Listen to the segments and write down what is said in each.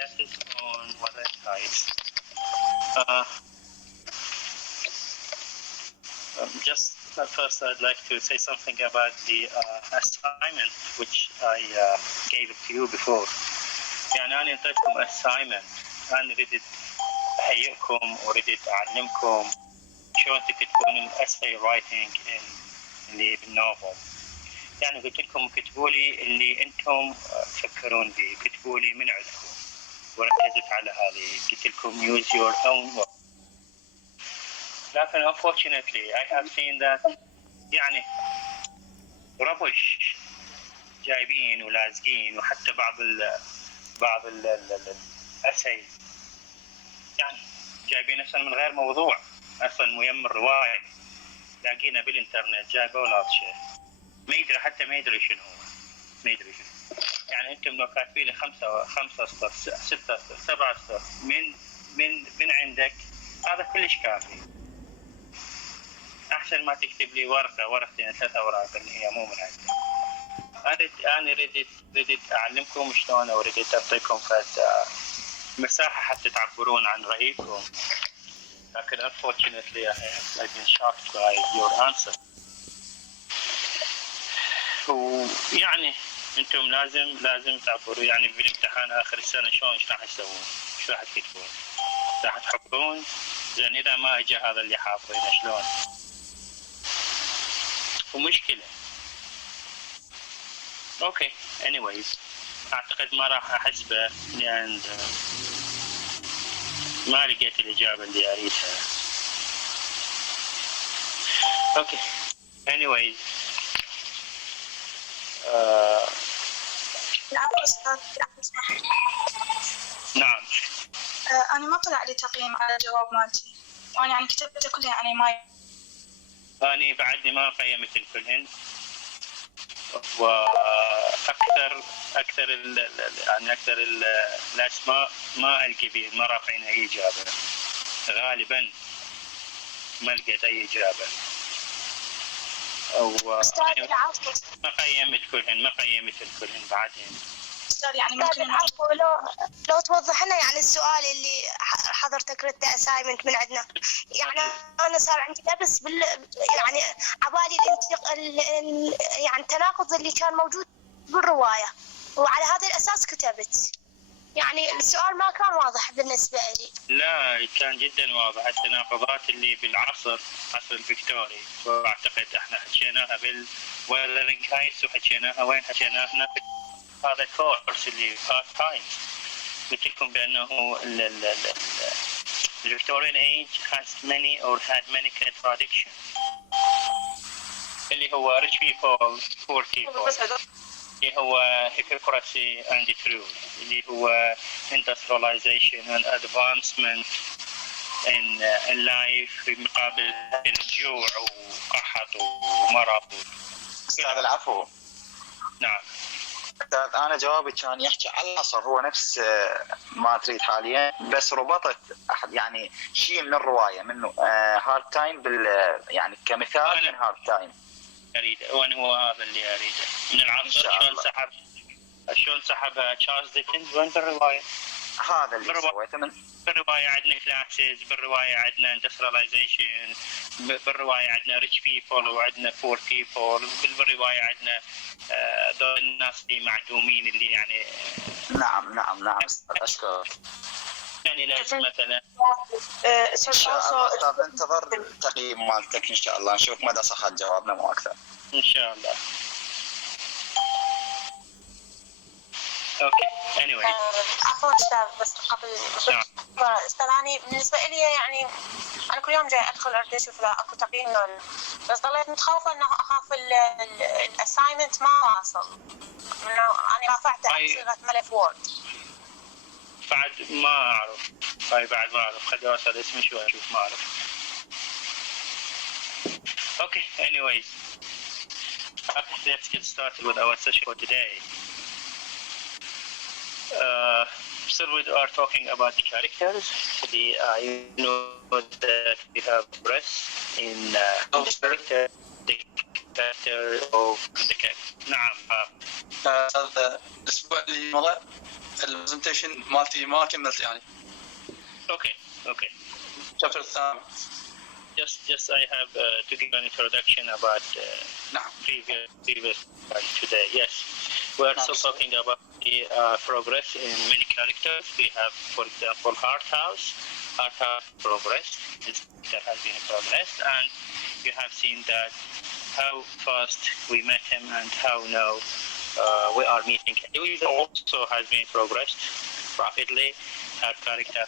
that is on what website? Just first, I'd like to say something about the assignment which I gave it to you before. يعني أنا أعطيتكم assignment. أنا أريد أهيئكم وأريد أعلمكم شلون تكتبون الاساي رايتنج اللي بالنوفل. يعني قلت لكم كتبوا لي اللي انتم تفكرون به، كتبوا لي من عندكم، وركزت على هذه. قلت لكم use your own words. لكن unfortunately I have seen that يعني ربش جايبين ولازقين، وحتى بعض الاساي يعني جايبين اصلا من غير موضوع، اصلا مهم الروايه لاقينا بالانترنت جايبه ولا شيء، ما يدري شنو هو، ما يدري شنو. يعني انتم لو كاتبين لي 5 أسطر 6 أسطر 7 أسطر من عندك، هذا كلش كافي. احسن ما تكتب لي ورقتين 3 أوراق اللي هي مو من عندك. انا رديت اعلمكم شلون، ورديت اعطيكم مساحه حتى تعبرون عن رايكم. لكن unfortunately I've been shocked by your answer. ويعني انتم لازم تعبروا. يعني بالامتحان اخر السنه شلون ايش راح تسوون؟ ايش راح تكتبون؟ راح تحفظون؟ زين اذا ما اجى هذا اللي حافظينه شلون؟ ومشكله. اوكي anyways اعتقد ما راح احسبه لان ما لقيت الإجابة اللي أريدها. أوكي. anyways. نعم. أنا ما طلع لي تقييم على الجواب مالتي، وأنا يعني كتبته كله يعني ما. أنا بعدني ما قيمت الكلهن، وأكثر أكثر الأسماء ما ألقي ما رافعين أي إجابة. غالبا ما لقيت أي إجابة. ما قيمت الكلهن بعدين. يعني ممكن لو توضح لنا يعني السؤال اللي حضرتك ردت اسايمنت من عندنا. يعني انا صار عندي لبس يعني عبالي يعني التناقض اللي كان موجود بالروايه، وعلى هذا الاساس كتبت. يعني السؤال ما كان واضح بالنسبه لي. لا كان جدا واضح. التناقضات اللي بالعصر عصر الفيكتوري، واعتقد احنا حكيناها بالويلرينج هايتس، وحكيناها وين حكيناها هذا الكورس اللي بارت تايم. قلت لكم بانه the Victorian age has had many contradictions، اللي هو rich people poor people، اللي هو hypocrisy and the truth، اللي هو industrialization and advancement in life في مقابل الجوع وقحط ومرض. أستاذ العفو. نعم. أنا جوابي كان يحكي على العصر، هو نفس ما تريد حاليا، بس ربطت يعني شيء من الرواية منه هارد تايم يعني كمثال من هارد تايم. أريده، وأنا هو هذا اللي أريده من العصر. شلون سحب تشارلز ديكنز وين بالرواية؟ هذا اللي سويته من بالرواية عندنا كلاسز، بالرواية عندنا industrialization، بالرواية عندنا rich people وعندنا poor people، بالرواية عندنا دول الناس اللي معدومين اللي يعني. نعم أشكر. يعني لازم مثلا إن شاء الله انتظر التقييم مالتك إن شاء الله، نشوف مدى صحة جوابنا مو أكثر. إن شاء الله. اوكي anyway. عفوا استاذ، بس قبل استاذ أنا بالنسبه لي يعني انا كل يوم جاي ادخل اريد اشوف اذا اكو تقييم ولا، بس ضليت متخوفه انه اخاف الاساينمنت ما واصل، انه انا رافعته بصيغه ملف وورد. بعد ما اعرف، بعد ما اعرف، خلي اوصل اسمي شو اشوف، ما اعرف. اوكي anyways let's get started with our session for today. Still we are talking about the characters. You know that we have breasts in the character of the character. نعم. الأسبوع اللي مضى البرزنتيشن مالتي ما كملت يعني. Okay. chapter الثاني. Just I have to give an introduction about نعم. previous today. Yes, we are still talking about the progress in many characters. We have, for example, Heart House progressed. There has been a progress, and you have seen that how fast we met him and how now we are meeting him. It also has been progressed rapidly. Her character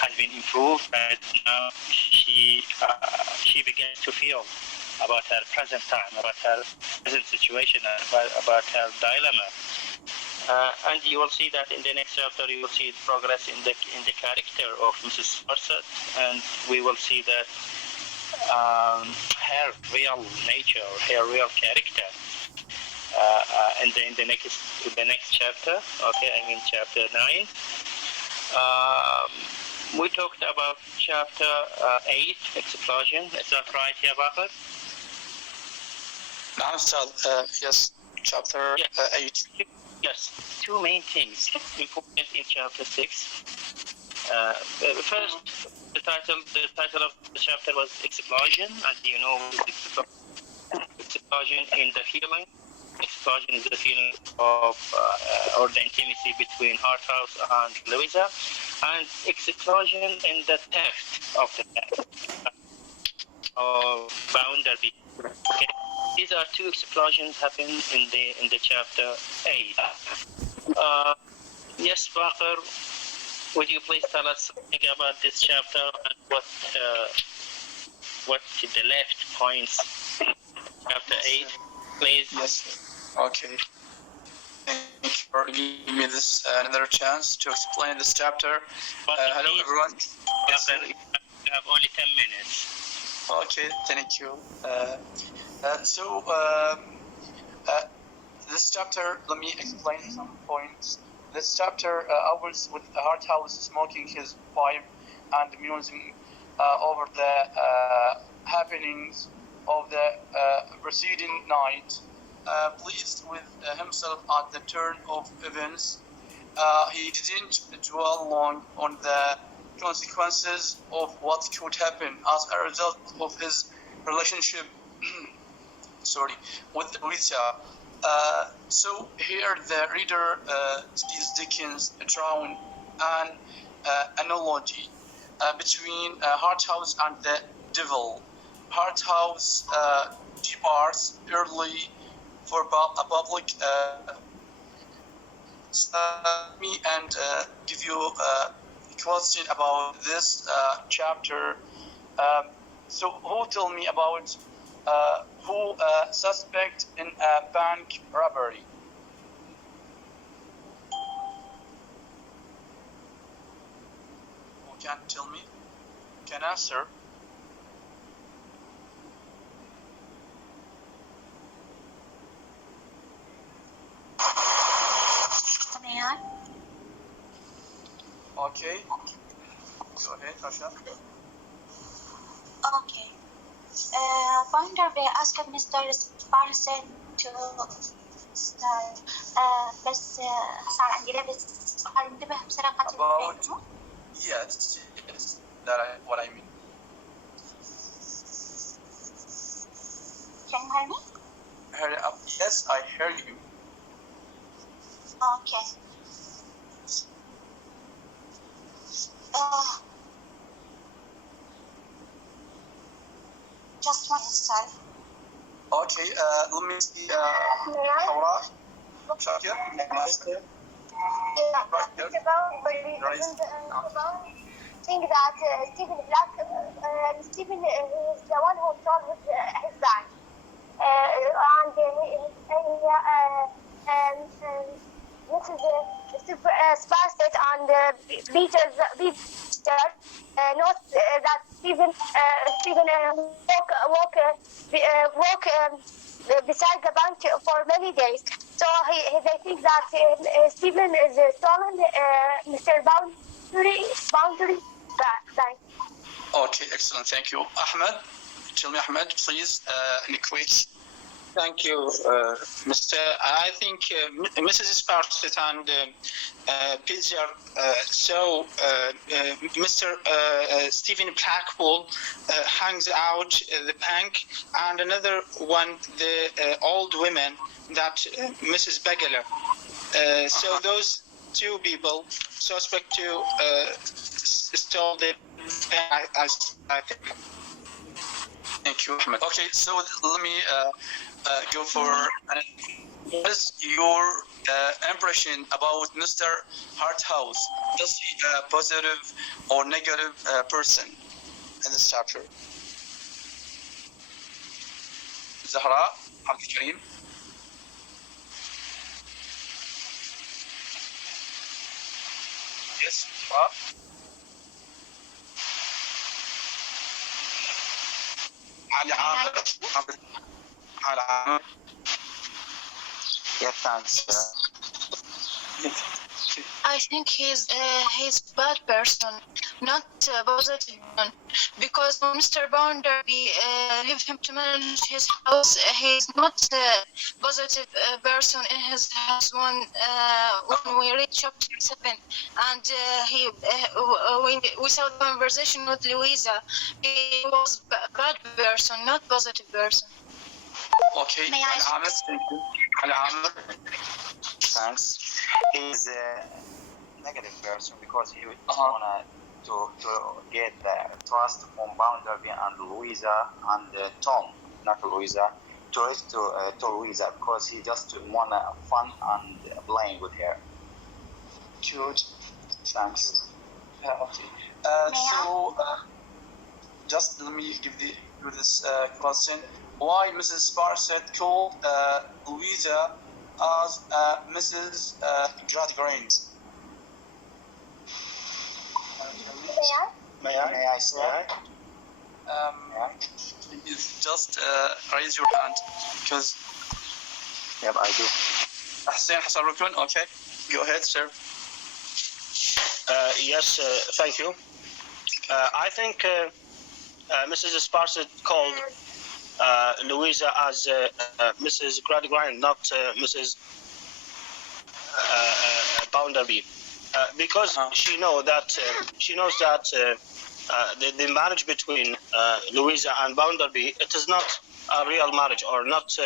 has been improved, and now she begins to feel about her present time, about her present situation, about her dilemma. And you will see that in the next chapter, you will see progress in the character of Mrs. Farsad, and we will see that her real nature, her real character. In the next chapter, okay, I mean chapter 9. We talked about chapter 8, explosion. Is that right, ya Bakr? نعم أستاذ. Yes, chapter 8. Yes, two main things important in chapter 6. First, the title of the chapter was explosion, and you know explosion in the feeling. Explosion is the feeling of or the intimacy between Harthouse and Louisa, and explosion in the text of the text of boundary. Okay. These are two explosions happen in the chapter 8. Yes, Bakr, would you please tell us something about this chapter and what the left points? Chapter 8, please. Yes. Okay. Thank you for giving me this another chance to explain this chapter. Hello, everyone. You have only 10 minutes. Okay, thank you. This chapter, let me explain some points. This chapter opens with Harthouse smoking his pipe and musing over the happenings of the preceding night. Pleased with himself at the turn of events, he didn't dwell long on the consequences of what could happen as a result of his relationship with Louisa. So here the reader sees Dickens drawing an analogy between Harthouse and the devil. Harthouse departs early for a public me and give you a question about this chapter. So who tell me about who suspect in a bank robbery? Who can tell me? Can answer? Okay. Go ahead, Rasha. Okay. Vanderbilt asked Mr. Sparsen to بس صار عندي لبس صار انتبه بسرقة about yes, that what I mean. Can you hear me? Yes, I hear you. Okay. Just one second. Okay, let me see. Haura, Shakir. Think that Stephen Black, Stephen is the one who stole his bag, and this is Sparset and Peter notes that Stephen walk beside the bank for many days. So they think that Stephen is stolen Mr. Boundary bank. Okay, excellent. Thank you. Ahmed, tell me, Ahmed, please, in a quick Thank you, Mr. I think Mrs. Sparsit and Pilger saw Mr. Stephen Blackpool hangs out the bank, and another one, the old women that Mrs. Begler. So those two people suspect to stole the bank, as I think. Thank you, Ahmed. Okay, so let me go for what is your impression about Mr. Harthouse? Is he a positive or negative person in this chapter? Zahra, Abdul Karim. Yes, Zahra. Ali Amr. Ali Amr. Yeah, thanks. I think he's bad person, not positive one. Because when Mr. Bounderby leave him to manage his house, he's not positive person in his house. When we read chapter 7, and we saw the conversation with Louisa, he was bad person, not positive person. Okay, May I- Ali Amr, thank you. Ali Amr. Thanks. He's a negative person because he wanna to get the trust from Bounderby and Louisa and Tom, not Louisa, to Louisa, because he just wanna fun and playing with her. Good. Thanks. Okay. Just let me give you this question. Why Mrs. Sparset called Louisa as Mrs. Gradgrind? May I say? Just raise your hand, because Yep, I do. Hussein Hassan Rukun. Okay, go ahead, sir. Yes, thank you. I think Mrs. Sparsit called Louisa as Mrs. Gradgrind, not Mrs. Bounderby, because she knows that the marriage between Louisa and Bounderby, it is not a real marriage, or not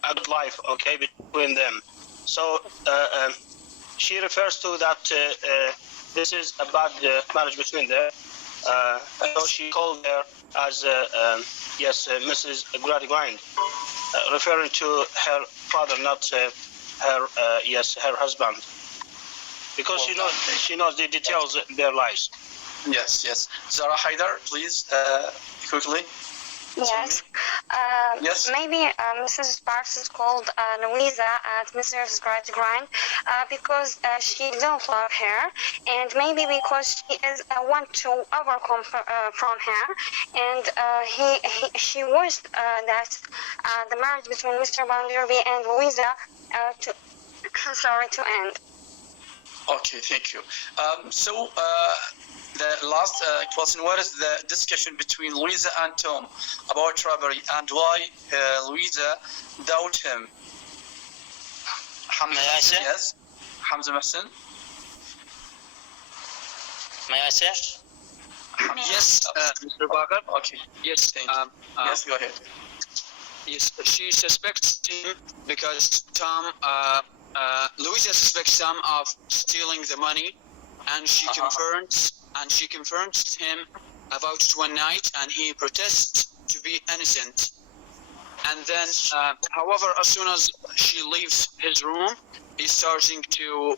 a good life, okay, between them. So she refers to that this is a bad marriage between them. So she called her as Mrs. Gradgrind, referring to her father, not her husband, because she knows the details of their lives. Yes. Zara Haidar, please, quickly. Yes. Yes. Maybe Mrs. Sparks is called Louisa as Mrs. Gradgrind because she don't love her, and maybe because she is want to overcome from her, and she wished that the marriage between Mr. Bounderby and Louisa to end. Okay, thank you. So the last question: what is the discussion between Louisa and Tom about robbery, and why Louisa doubt him? Hamza, May I say? yes. Hamza Mahsen. May I say? Yes, Mr. Bakar. Okay. Yes, Thank you. Yes, go ahead. yes. She suspects him because Tom, Louisa suspects Tom of stealing the money, and she confirms him about it one night, and he protests to be innocent. And then, however, as soon as she leaves his room, he's starting to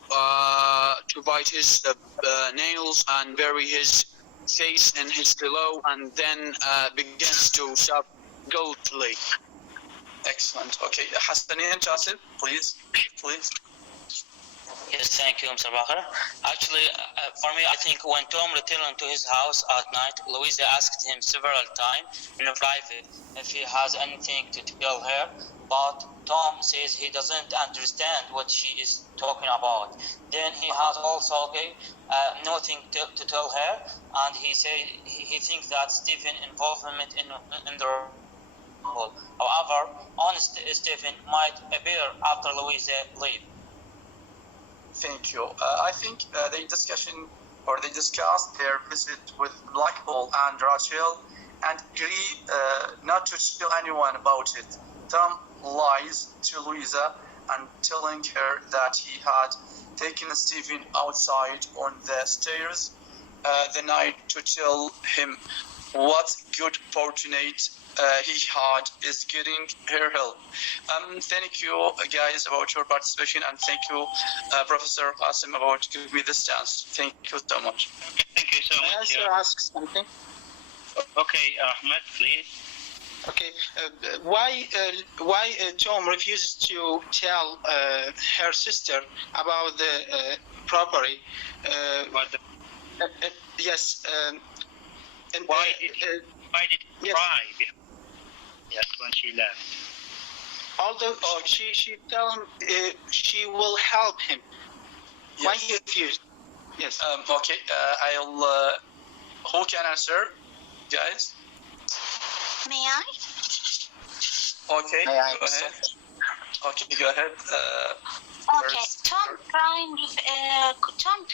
bite his nails and bury his face in his pillow, and then begins to sob guiltily. Excellent. Okay, Hassanian Jasif, please. Yes, thank you, Mr. Bakar. Actually, for me, I think when Tom returned to his house at night, Louisa asked him several times in private if he has anything to tell her, but Tom says he doesn't understand what she is talking about. Then he has also nothing to tell her, and he thinks that Stephen involvement in the trouble. However, honest Stephen might appear after Louisa leave. Thank you. I think they discussed their visit with Blackpool and Rachel and agree not to tell anyone about it. Tom lies to Louisa and telling her that he had taken Stephen outside on the stairs the night to tell him what good fortunate he had is getting her help. Thank you guys about your participation, and thank you Professor Qasim about giving me this chance. Thank you so much. Okay, thank you so May I much. also ask something? Okay, Ahmed, please. Okay, why Tom refuses to tell her sister about the property? Yes. And, Why did he yes. cry? Yes, when she left. Although she tell him she will help him. Yes. Why he refused? Yes. Okay, I'll. Who can answer, guys? May I? Okay, May I go ahead. Okay, go ahead. Okay, First. Tom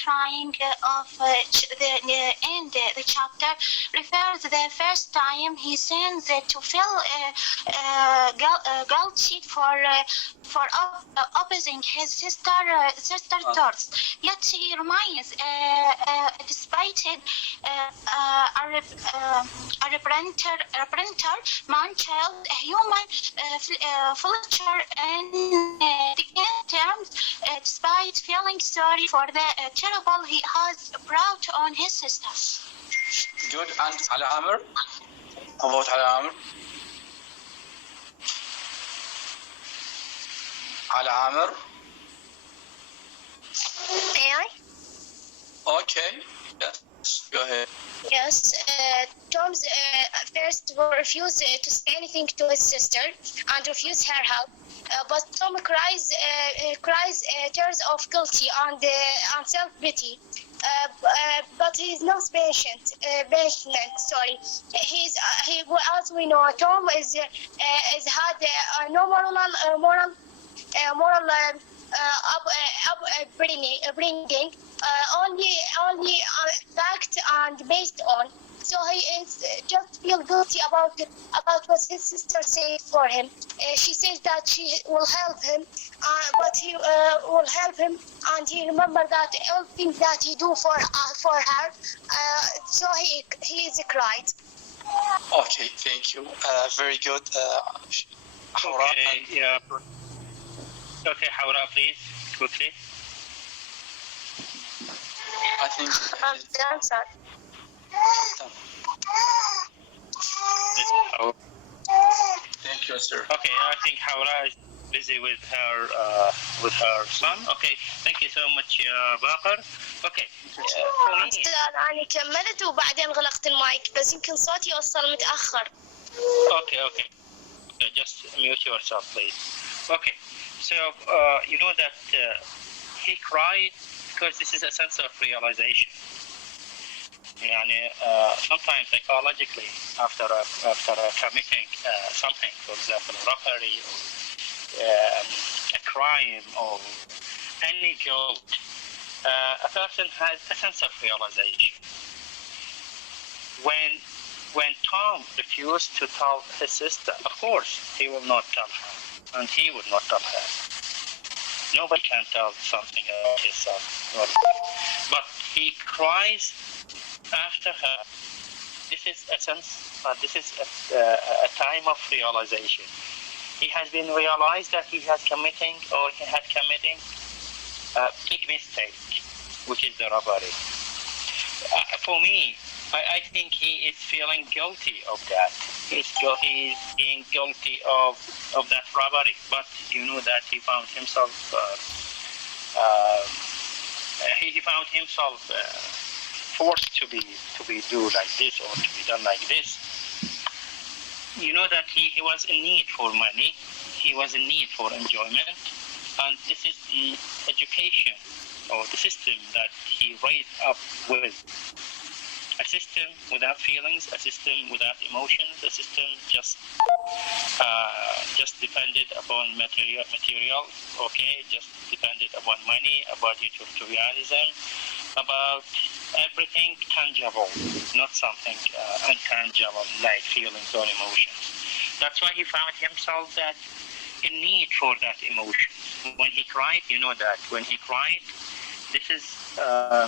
crying of the end the chapter refers to the first time he seems to feel guilty for opposing his sister's thoughts. Yet he remains, despite it, a repentant man-child, a human fletcher, and terms, despite feeling sorry for the terrible he has brought on his sister. Good. And Ala Amr? How about Ala Amr? Ala Amr? May I? Okay. Yes. Go ahead. Yes, Tom's first refused to say anything to his sister and refused her help. But Tom cries tears of guilty and self-pity. But he is not patient. Sorry, as we know, Tom is had no moral upbringing, only fact and based on. So he is just feel guilty about what his sister said for him. She says that she will help him, but he will help him, and he remember that all things that he do for her. So he is cried. Okay, thank you. Very good. Hawra, Okay, yeah. Okay, Hawra, please, quickly. I think. The answer. Thank you, sir. Okay, I think Hawra is busy with her son. Okay, thank you so much, Baqar. Okay, for me. أستاذ أنا كملت وبعدين غلقت المايك بس يمكن صوتي وصل متأخر. Okay, just mute yourself, please. Okay, so you know that he cried because this is a sense of realization. Sometimes psychologically, after committing something, for example, robbery or a crime or any guilt, a person has a sense of realization. When Tom refused to tell his sister, of course he will not tell her, and he would not tell her. Nobody can tell something about his son, but he cries after her. This is a sense. This is a time of realization. He has been realized that he had committing a big mistake, which is the robbery. For me, I think he is feeling guilty of that. He is being guilty of that robbery. But you know that he found himself. He found himself forced to be do like this or to be done like this. You know that he was in need for money. he was in need for enjoyment, and this is the education or the system that he raised up with. A system without feelings, a system without emotions, a system just depended upon material, okay, just depended upon money, about utilitarianism, about everything tangible, not something intangible like feelings or emotions. That's why he found himself that in need for that emotion. When he cried, you know that when he cried, this is a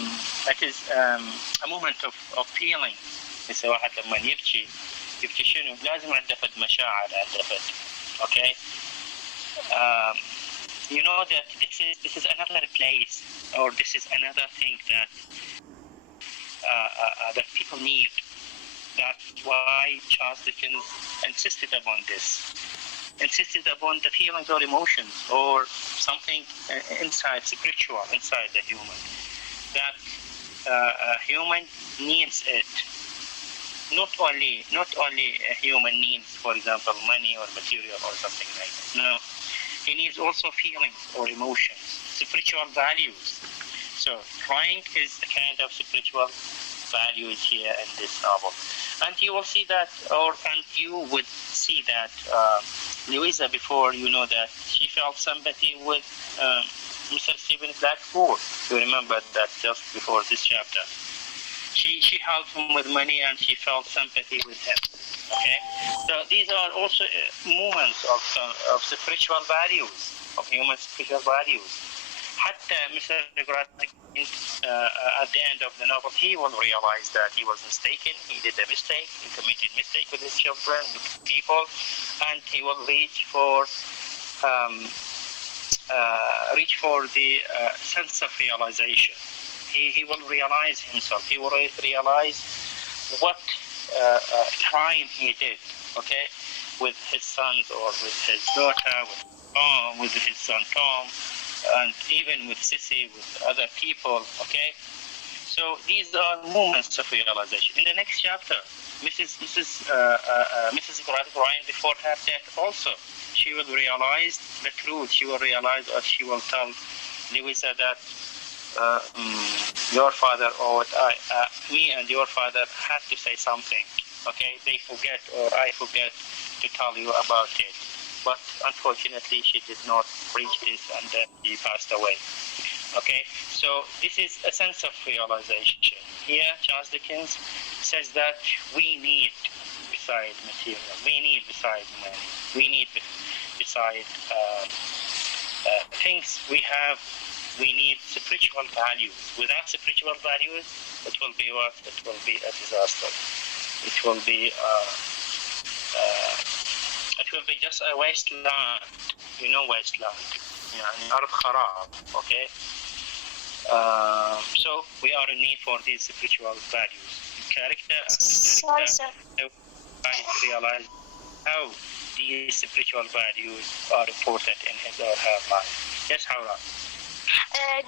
moment of feeling. إذا واحد لما يبكي شنو لازم عنده فد مشاعر عنده فد. Okay. You know that this is another place, or this is another thing that that people need. That's why Charles Dickens insisted upon this. Insisted upon the feelings or emotions or something inside spiritual, inside the human, that a human needs it. Not only a human needs, for example, money or material or something like that. No, he needs also feelings or emotions, spiritual values. So crying is a kind of spiritual values here in this novel, and you will see that, and you would see that. Louisa, before, you know that she felt sympathy with Mr. Stephen Blackpool. You remember that just before this chapter. She helped him with money and she felt sympathy with him. Okay, so these are also moments of spiritual values, of human spiritual values. Hatta Mr. at the end of the novel, he will realize that he was mistaken. He did a mistake. He committed mistake with his children, with people, and he will reach for the sense of realization. He will realize himself. He will realize what crime he did. Okay, with his sons or with his daughter, with his son Tom. And even with Sissy, with other people, okay? So these are moments of realization. In the next chapter, Mrs. Ryan, before her death also, she will realize the truth. She will realize, or she will tell Louisa that your father, or me and your father had to say something, okay? They forget, or I forget to tell you about it. But unfortunately, she did not reach this, and then she passed away. Okay, so this is a sense of realization. Here, Charles Dickens says that we need, beside material, we need beside money, we need beside things we have, we need spiritual values. Without spiritual values, it will be what? It will be a disaster. It will be just a wasteland, you know, wasteland. يعني أرض خراب, okay? So we are in need for these spiritual values. Character. Sorry, sir. I realize how these spiritual values are important in his or her life. Yes, Howard.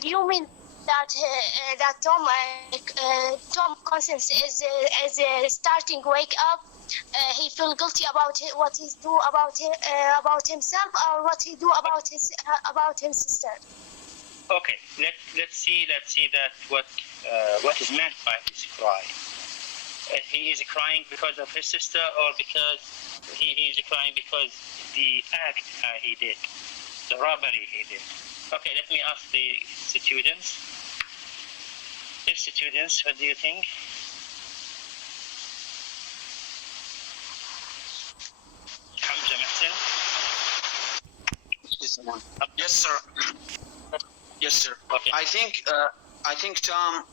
Do you mean that Tom Constance is starting wake up? He feel guilty about what he do about himself, or what he do about his sister. Okay, let's see that what is meant by this cry. He is crying because of his sister, or because he is crying because the act he did, the robbery he did. Okay, let me ask the students. Students, what do you think? Hamza Mahsen? Yes, sir. Yes, sir. Okay. I think Tom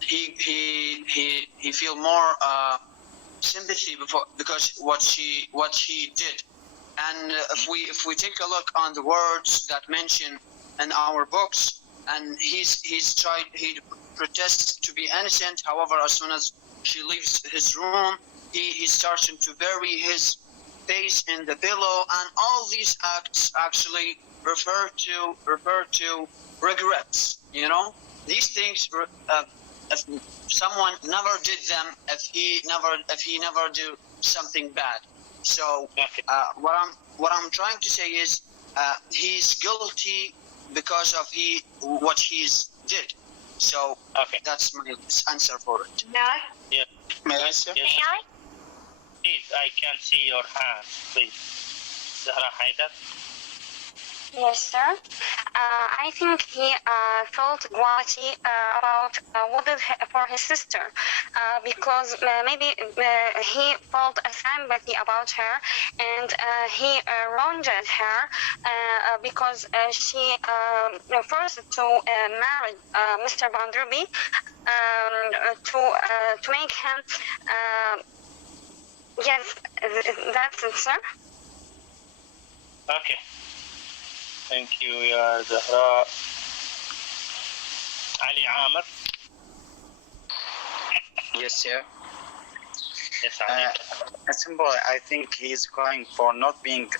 he feel more sympathy because what he did, and if we take a look on the words that mention in our books, and he protests to be innocent. However, as soon as she leaves his room, he starts to bury his face in the pillow, and all these acts actually refer to regrets. You know, these things. If someone never did them, if he never do something bad, So what I'm trying to say is he's guilty because of what he's did. So that's my answer for it. May I? Yeah. May I, sir? Yes. May I? Please, I can see your hand. Please. Zahra Haidar. Yes, sir. I think he felt guilty about what did for his sister because maybe he felt a sympathy about her and he wronged her because she forced to marry Mr. Vanderby to make him. Yes, that's it, sir. Okay. Thank you, يا زهراء. علي عامر. Yes, sir. Yes, Ali. Simple, I think he's going for not being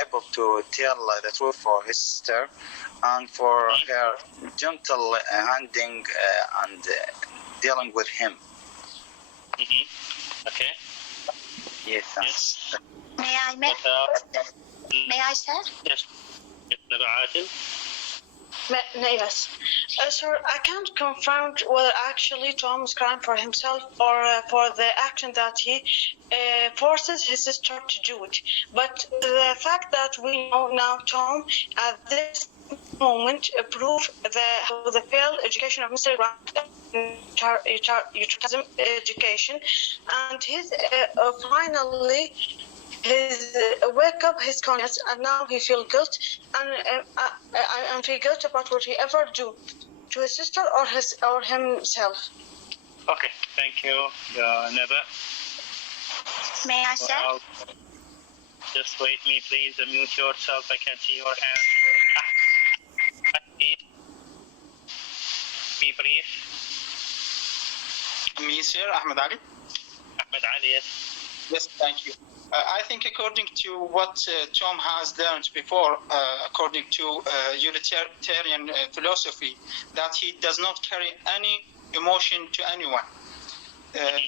able to tell the truth for his sister and for her gentle handling and dealing with him. Okay. Yes, sir. Yes. May I say? Yes. Naba Adil. Yes. Sir, I can't confirm whether actually Tom is crying for himself or for the action that he forces his sister to do it. But the fact that we know now Tom at this moment prove the failed education of Mr. Grant, education, and his finally his wake up his conscience, and now he feel guilt and feel guilt about what he ever do to his sister or himself. Okay, thank you, Naba. May I say? Well, just wait me, please. Unmute yourself. I can see your hand. Be brief. Me, sir, Ahmed Ali. Ahmed Ali, yes. Yes, thank you. I think according to what Tom has learned before, according to utilitarian philosophy, that he does not carry any emotion to anyone.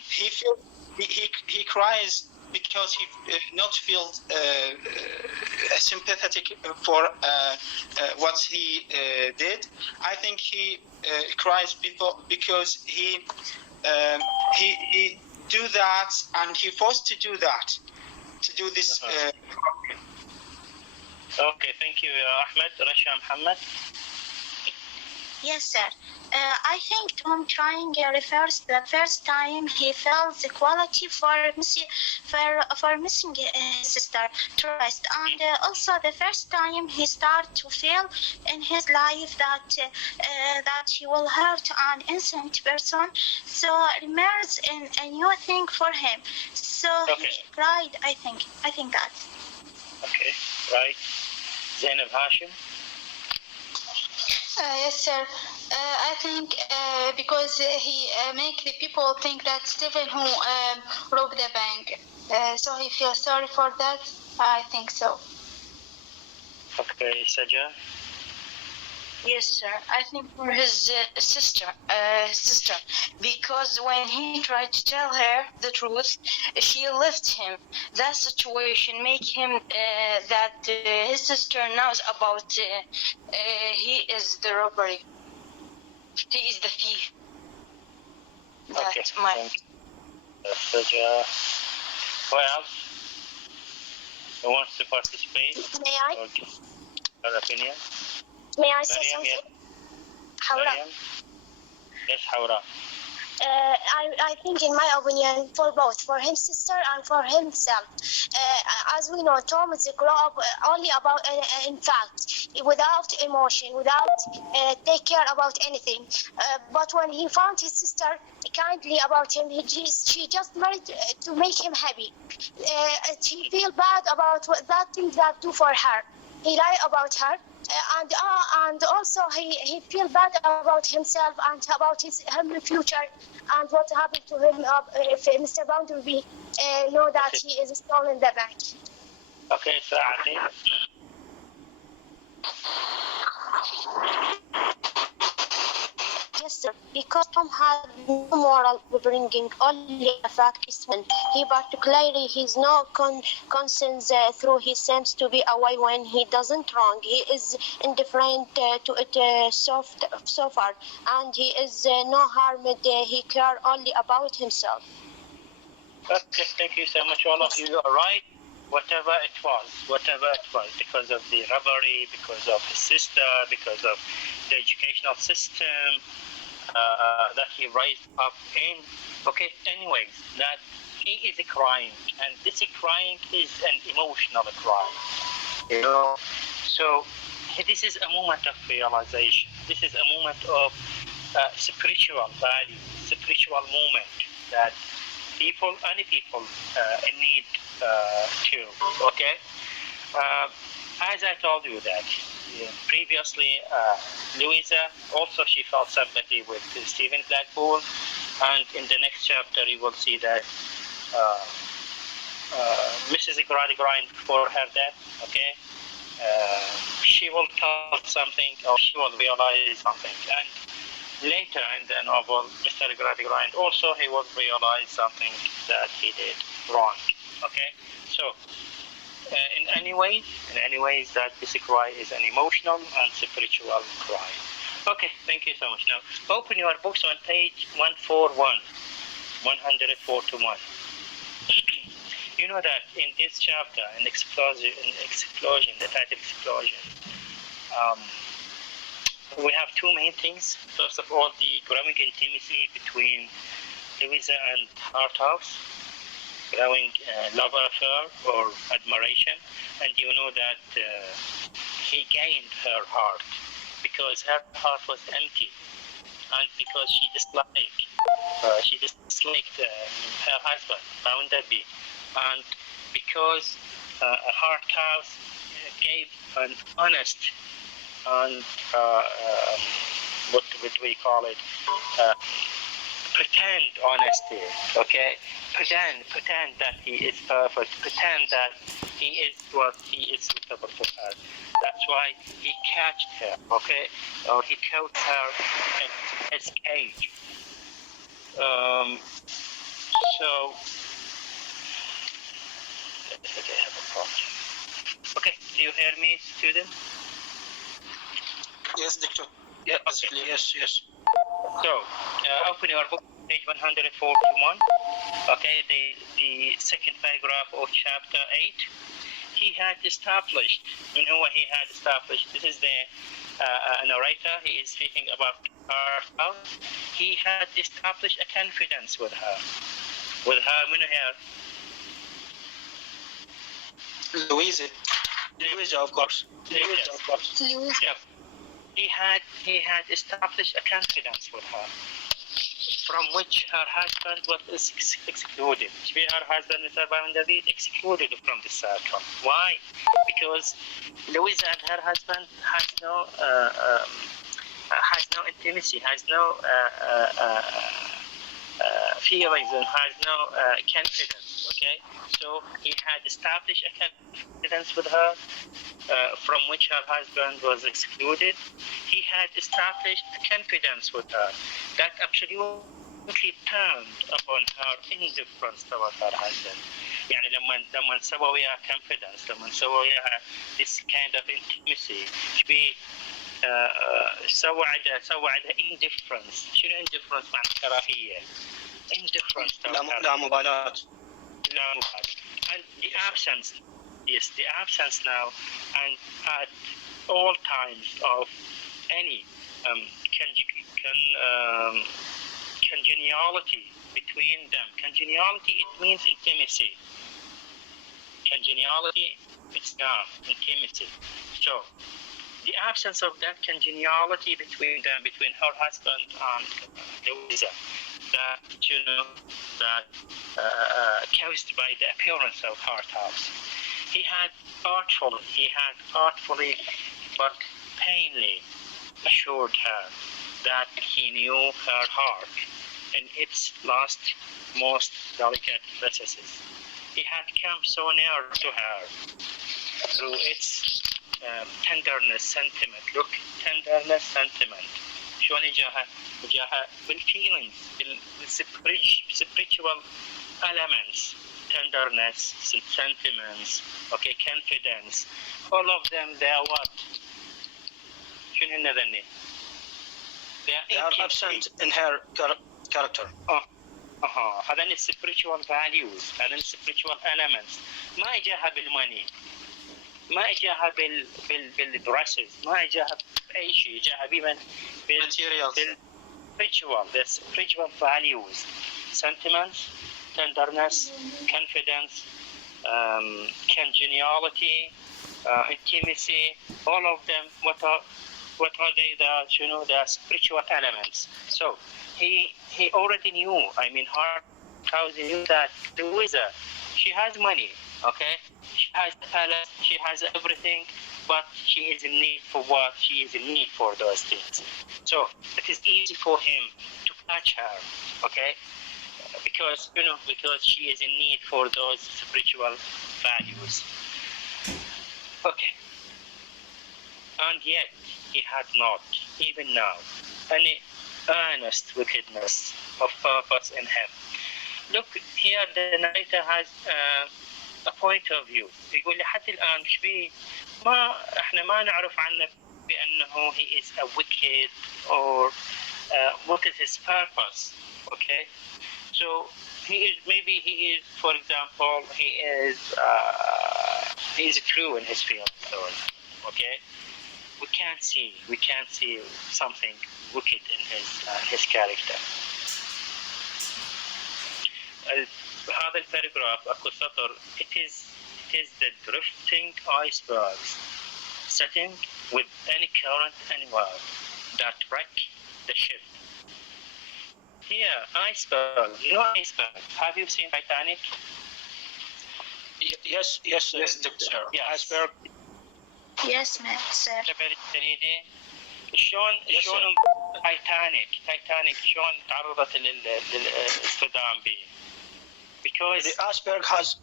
He cries because he not feel sympathetic for what he did. I think he cries because he do that and he forced to do that. To do this. Okay, thank you, Ahmed. Rasha Muhammad. Yes, sir. I think Tom trying refers to the first time he felt the quality for missing his sister trust, and also the first time he start to feel in his life that he will hurt an innocent person, so remains a new thing for him. So he cried. I think that. Okay, right. Zainab Hashim. Yes, sir. I think because he make the people think that Stephen who robbed the bank, so he feels sorry for that. I think so. Okay, Saja. Yes, sir. I think for his sister, because when he tried to tell her the truth, she left him. That situation make him that his sister knows about he is the robbery. He is the thief. Okay. That's my. Saja. Who else? Who wants to participate? May I? Or give her opinion? May I say Mariam, something? yes. Hawra. Mariam? Yes, Hawra. I think, in my opinion, for both, for his sister and for himself. As we know, Tom is grow up only about, in fact, without emotion, without take care about anything. But when he found his sister kindly about him, she just married to make him happy. He feel bad about that thing that do for her. He lied about her. And also he feel bad about himself and about his future and what happened to him if Mr. Bounderby know that he is stolen the bank. Okay, Saadi. sister, because Tom had no moral upbringing, only a practiceman. He particularly has no conscience through he seems to be away when he doesn't wrong. He is indifferent to it so far, and he is no harmed. He cares only about himself. Okay, thank you so much, all of you. You are right. Whatever it was, because of the robbery, because of his sister, because of the educational system that he raised up in. Okay, anyways, that he is crying, and this crying is an emotional crying. You know, so this is a moment of realization. This is a moment of spiritual value, spiritual moment that any people need to. Okay, as I told you that previously, Louisa also she felt sympathy with Stephen Blackpool, and in the next chapter you will see that Mrs. Gradgrind before her death, okay, she will tell something or she will realize something, and later in the novel, Mr. Gradgrind also he will realize something that he did wrong. Okay, so in any ways that this cry is an emotional and spiritual cry. Okay, thank you so much. Now open your books on page 141. You know that in this chapter, in explosion, the title explosion, we have two main things. First of all, the growing intimacy between Louisa and Harthouse, growing love affair or admiration, and you know that he gained her heart because her heart was empty, and because she disliked her husband, Bounderby, and because Harthouse gave an honest and what we call it, pretend honesty, okay? Pretend that he is perfect, pretend that he is what he is suitable for her. That's why he catched her, okay? Or he caught her in his cage. So, I have a problem. Okay, do you hear me, student? Yes, Doctor. Yeah, okay. Yes. So, open your book, page 141. Okay, the second paragraph of chapter 8. He had established, you know what he had established? This is the narrator, he is speaking about her. He had established a confidence with her. With her, Louisa, of course. Louisa. Yeah. He had established a confidence with her, from which her husband was excluded. Her husband, Mr. Bounderby, excluded from the circle. Why? Because Louisa and her husband has no intimacy, has no feelings, and has no confidence. Okay, so he had established a confidence with her, from which her husband was excluded. He had established a confidence with her that absolutely turned upon her indifference toward her husband. يعني لما سوى وياها confidence، لما سوى وياها this kind of intimacy، سوى عندها indifference. شنو indifference؟ معنى كراهية. Indifference toward her. لا مبالاة. And the absence now, and at all times of any congeniality between them. Congeniality, it means intimacy. Congeniality, it's not intimacy. So, the absence of that congeniality between them, between her husband and Louisa, that caused by the appearance of Harthouse. He had artfully but painfully assured her that he knew her heart in its last, most delicate recesses. He had come so near to her through its tenderness sentiment. Look, tenderness sentiment. شلون إجاها بالفيلينجز spiritual elements, tenderness, sentiments, okay, confidence, all of them they are what? شنو هن ذني؟ They are absent in her character. هذين spiritual values، هذين spiritual elements. ما إجاها بالماني، ما إجاها بالدرسز، ما إجاها بأي شيء، إجاها بمن؟ spiritual, the spiritual values, sentiments, tenderness, confidence, congeniality, intimacy, all of them. What are they? The spiritual elements. So he already knew. I mean, Harthouse knew that Louisa, she has money. Okay, she has talent, she has everything, but she is in need for what? She is in need for those things. So it is easy for him to catch her. Okay. Because she is in need for those spiritual values. Okay. And yet he had not, even now, any earnest wickedness of purpose in him. Look, here the narrator has a point of view. يقول حتى الآن مش بيه احنا ما نعرف عنه بأنه he is a wicked or what is his purpose. Okay. So he is, for example, he is true in his feelings. Okay, we can't see something wicked in his character. هذا الباراجراف اكو سطر it is the drifting icebergs setting with any current anywhere that wreck the ship. Here, iceberg. You know iceberg. Have you seen Titanic? Yes, sir. Yes. Iceberg. Yes, ma'am, sir. شلون تايتانيك شلون تعرضت للاصطدام به؟ Because the iceberg has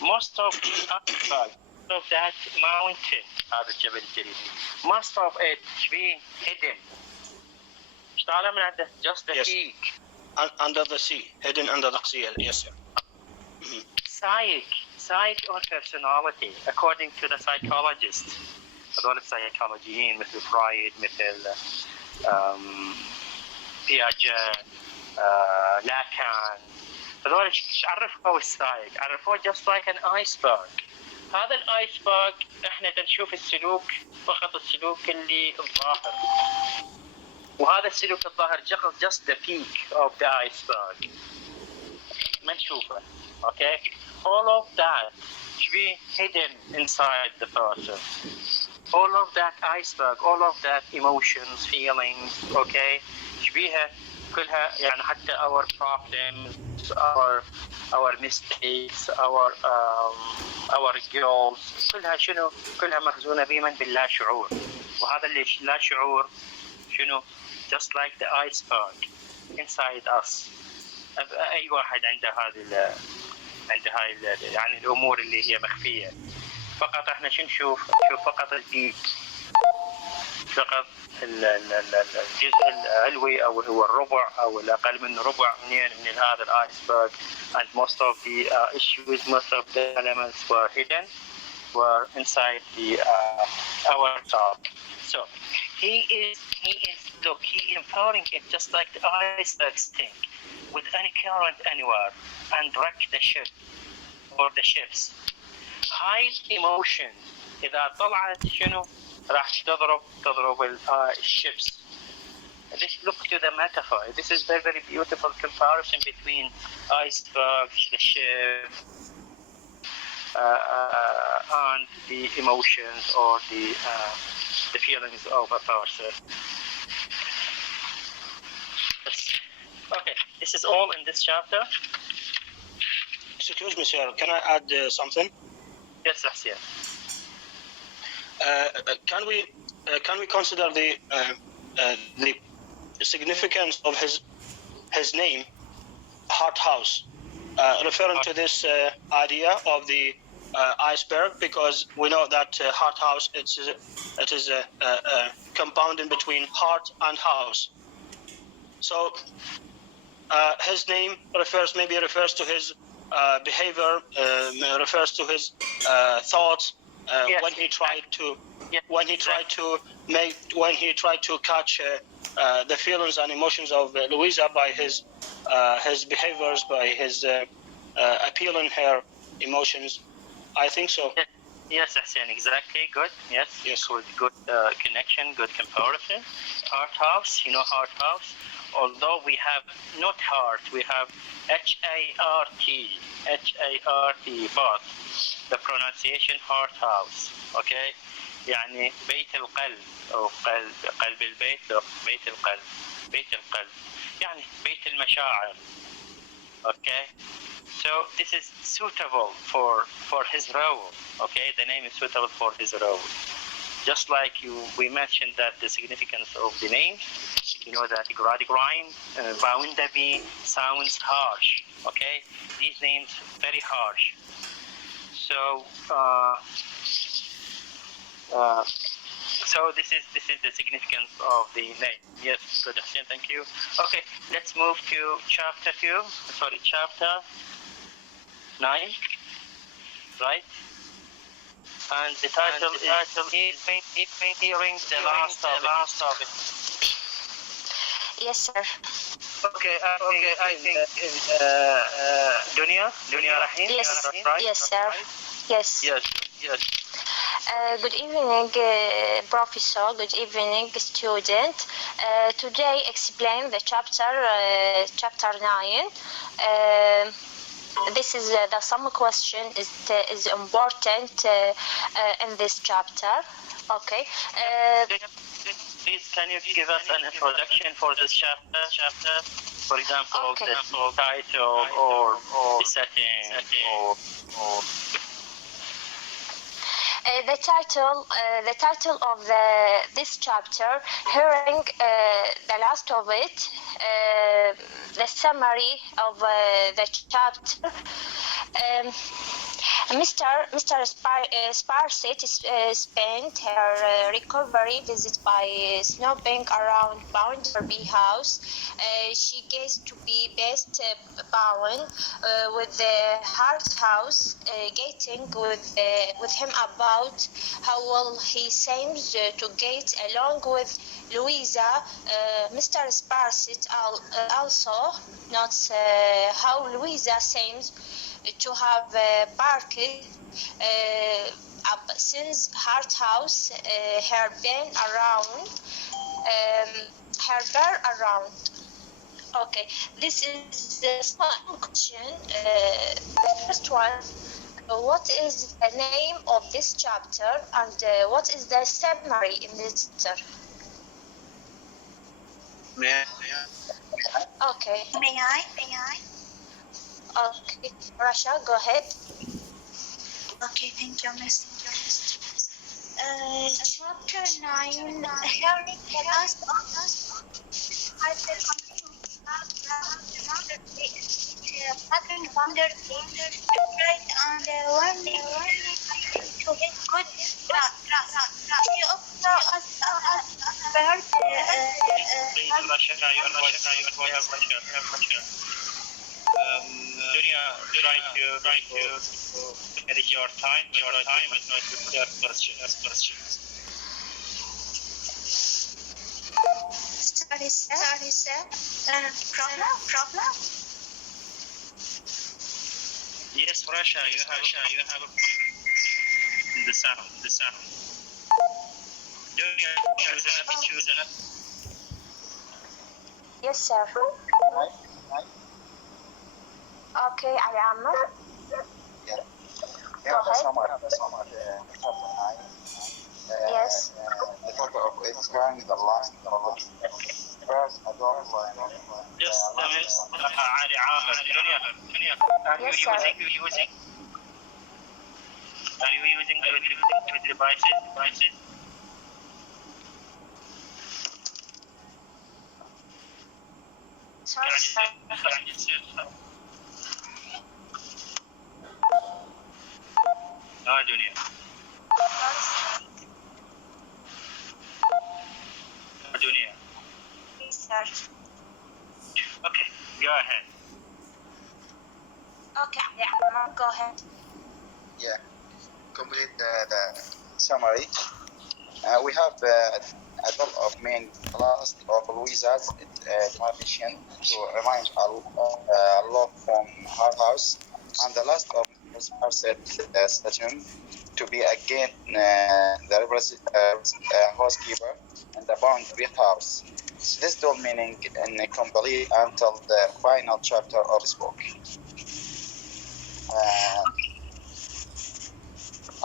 most of the iceberg of that mountain هذا الجبل الجليدي most of it being hidden. طالع من عنده just the peak under the sea, hidden under the sea. Yes, sir. Psyche or personality according to the psychologists. هذول السايكولوجيين مثل فرايد مثل بياجت لاكان هذول ايش عرفوا السايك؟ عرفوه just like an iceberg. هذا الايسبرغ احنا نشوف السلوك فقط السلوك اللي الظاهر وهذا السلوك الظاهر just the peak of the iceberg ما نشوفه. Okay, all of that should be hidden inside the person. All of that iceberg, all of that emotions, feelings, okay, شبيها كلها يعني حتى our problems, our mistakes, our goals, كلها شنو؟ كلها مخزونة بمن باللا شعور. وهذا اللي لا شعور شنو؟ just like the iceberg inside us. أي واحد عنده هاي يعني الأمور اللي هي مخفية. فقط احنا شو نشوف فقط البيك فقط الجزء العلوي او هو الربع او الاقل من ربع من هذا الايسبرغ and most of the issues most of the elements were hidden were inside the our top. So he is look he empowering it just like the iceberg stink with any current anywhere and wreck the ship or the ships. High emotion إذا طلعت شنو راح تضرب الشيبس. Look to the metaphor. This is very very beautiful comparison between iceberg, the ship, and the emotions or the feelings of a person. Okay, this is all in this chapter. Excuse me, sir. Can I add something? Yes, Hussein. Can we consider the significance of his name, Harthouse, referring to this idea of the iceberg? Because we know that Harthouse it is compounding between heart and house. So his name refers to his behavior, refers to his thoughts Yes. when he tried to Yes. when he tried to catch the feelings and emotions of Louisa by his behaviors, by his appealing her emotions. I think so. Yes, Hussein, exactly. Good. Yes. Yes. Good connection, good comparison. Heart house, heart house. Although we have not heart, we have H-A-R-T, but the pronunciation heart house. Okay. يعني بيت القلب أو قلب البيت أو بيت القلب يعني بيت المشاعر. Okay. So this is suitable for his role. Okay, the name is suitable for his role. Just like we mentioned that the significance of the name, that Gradigrine, Boundaby sounds harsh. Okay, these names very harsh. So this is the significance of the name. Yes, good, Hussein, thank you. Okay, let's move to chapter 9, right? And the title is hearing the last of it. Yes, sir. Okay, I think Dunya Rahim. Yes, right? yes, sir. Yes. Yes. Good evening, Professor. Good evening, student. Today, explain the chapter 9. This is some question is important in this chapter. Okay. Please, can you give us an introduction for this chapter? For example, Okay. the title or the setting or the title of this chapter, hearing the last of it, the summary of the chapter. Mr. Sparsit spent her recovery visit by snooping around Bounderby House. She guessed to be best bound with the Hart House, getting with him about how well he seems to get along with Louisa. Mr. Sparsit also notes how Louisa seems to have parked up since Hart House her been around. Okay, this is the second question. The first one, what is the name of this chapter and what is the summary in this chapter? Okay. May I? Okay, Rasha, go ahead. Okay, thank you, Miss. Chapter 9, hearing the last fucking wonder right on the warning to his good she also asked about please, Rasha, you have Rasha. Dunya, try to manage your time and not to ask questions. Sorry, sir. Problem? Yes, Rasha, you have a the sound. Dunya, choose enough. Yes, sir. Okay, I am. Go ahead. Yes. The photo of it's wearing the last first Just a minute. Ali Amr. Dunya, are Yes, you sir. using Bluetooth devices? Sorry, sir. Dunya. Go ahead. Okay, go ahead. Yeah, complete the summary. We have a lot of main last of Louisa's mission to remind a lot from her house, and the last of his statue to be again the housekeeper in the boundary house. This dual meaning incomplete until the final chapter of this book.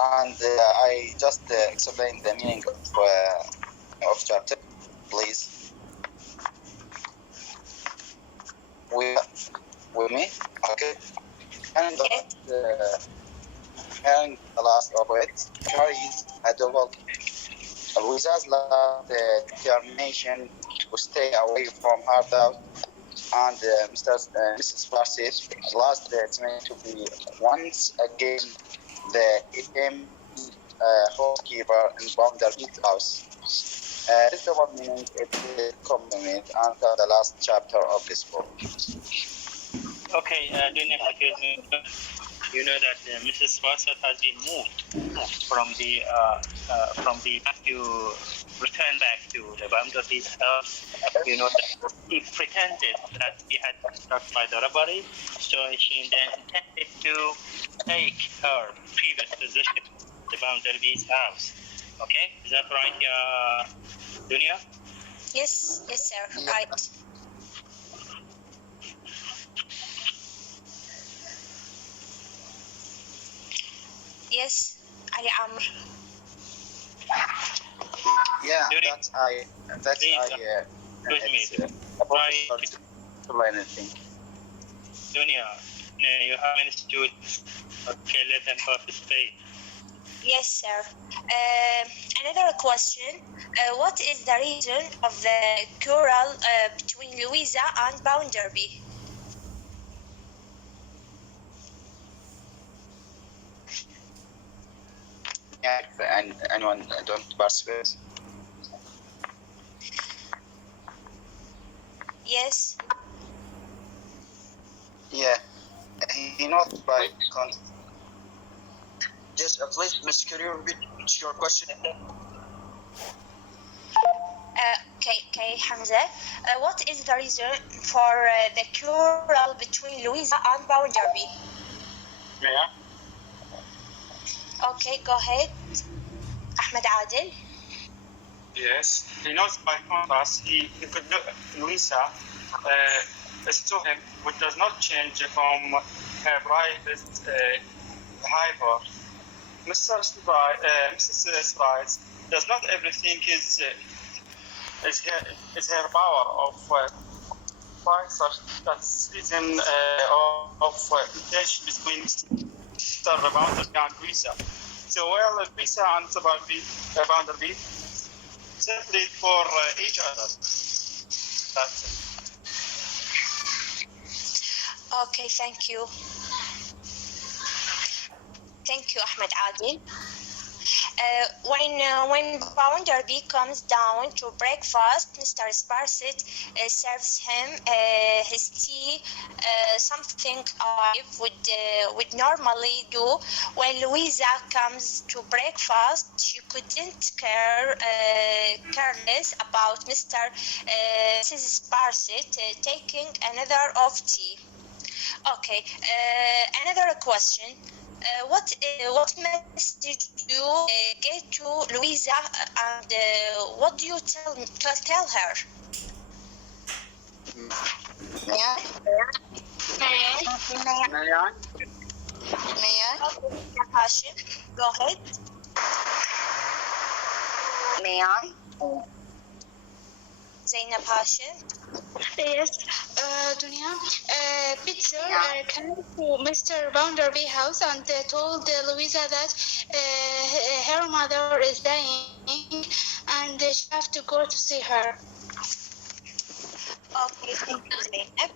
And I just explained the meaning of chapter, please. With me, okay. And the last of it carries a double. Louisa's last determination to stay away from her doubt, and Mrs. Barset last determination to be once again the housekeeper in Boundary House. This double meaning is compliment until the last chapter of this book. Okay, Dunya, you know that Mrs. Bassett has been moved from the to return back to the Boundary house. You know that he pretended that he had been struck by the robbery, so she then intended to take her previous position, the Boundary house. Okay, is that right, Dunya? Yes, sir, right. Yes, Ali Amr. Yeah, Dunya, that's I. Anything. Dunya, you have any students? Okay, let them participate. Yes, sir. Another question. What is the reason of the quarrel between Louisa and Bounderby? Yeah, and anyone don't participate. Yes. Yeah, he not by Yes, please, Mr. Could you repeat your question? Okay, Hamza. What is the reason for the quarrel between Louisa and Bounderby? Yeah. Okay, go ahead. Ahmed Adil. Yes, he knows by contrast he could look Louisa is to him, which does not change from her private behavior. Mrs. Rice does not everything is her power of that's reason of tension between Mr. Boundary and Louisa. So while Louisa and Boundary simply for each other. That's it. Okay, thank you. Thank you, Ahmed Adil. When Bounderby comes down to breakfast, Mr. Sparsit serves him his tea, something I would normally do. When Louisa comes to breakfast, she couldn't careless about Mrs. Sparsit taking another of tea. Okay, another question. What message do you get to Louisa, and what do you tell her? May I? Hashim, go ahead. May I? Zainab Hashim. Yes, Dunya. Peter came to Mr. Bounderby house and told Louisa that her mother is dying and she has to go to see her. Okay, thank you, Zainab.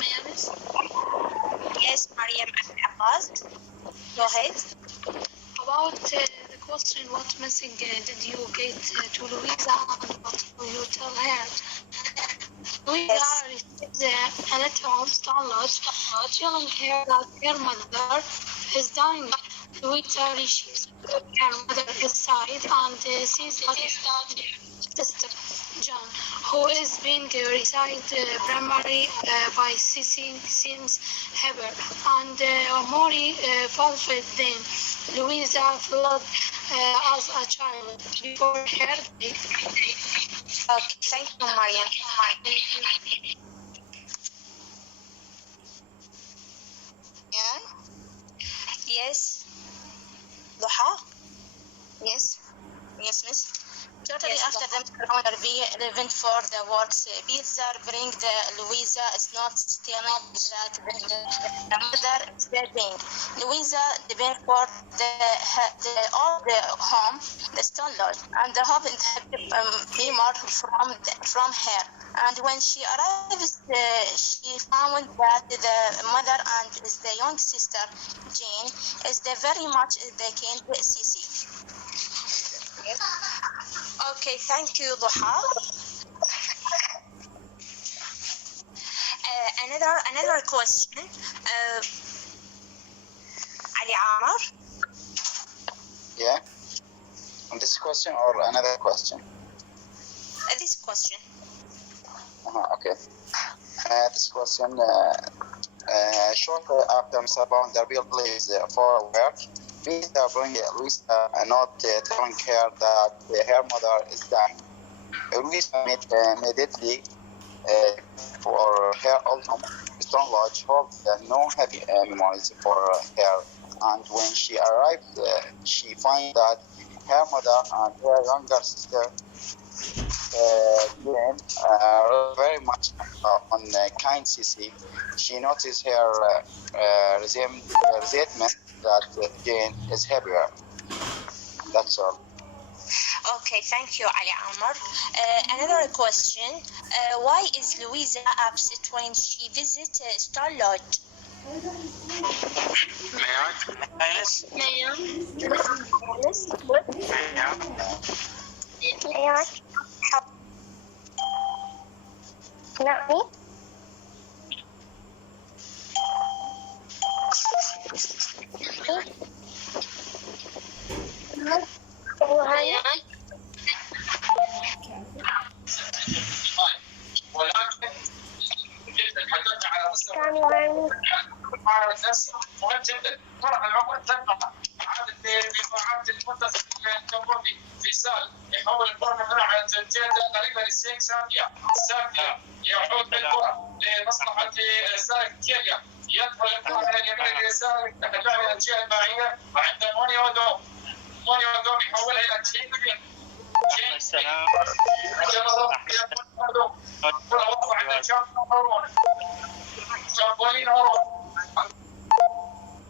Yes. Yes, Mariam Abbas. Go ahead. About the question, what message did you get to Louisa and what will you tell her? Louisa received a letter of Starlodge telling her that her mother is dying. Louisa reaches her mother's side and sees that sister John, who is being recited primarily by seems heavier and more fulfilled than Louisa felt as a child before her death. Okay, thank you, Mariam. Yeah. Yes. Duha? Yes. Yes, miss. Shortly after the Mr. V event for the works, Pizza bring the Louisa is not stealing that the mother is being. Louisa depend for the home, the stone lodge, and the hope in beamer from her. And when she arrives, she found that the mother and the young sister Jane is the very much the kind Sissy. Yes. Okay, thank you, Duha. Another question. Ali Amar. Yeah. On this question or another question? This question. Okay. This question. Shortly after Mr. Vanderbilt leaves for work, Peter brings Louisa a note telling her that her mother is dying. Louisa immediately for her old home, Stone Lodge holds no heavy memories for her, and when she arrives, she finds that her mother and her younger sister Jane are very much on kind Sissy. She notices her resentment that Jane is heavier. That's all. Okay, thank you, Ali Amar. Another question. Why is Louisa upset when she visits Star Lodge? May I? Yes. Ma'am. Yes. Not me? ولكن تحدثت على مستوى على الناس مهم جدا. طرح العمر تنقى عادة بمعادة المنتصف الكهربي في سال يحول الكرة من هنا على الجهة قريبة للسيك سامية يعود بالكرة لمصلحة سالك كيليا يدخل الكرة من اليمين لليسار تحت إلى الجهة المائية وعند مونيو دوم يحولها إلى تشين. السلام.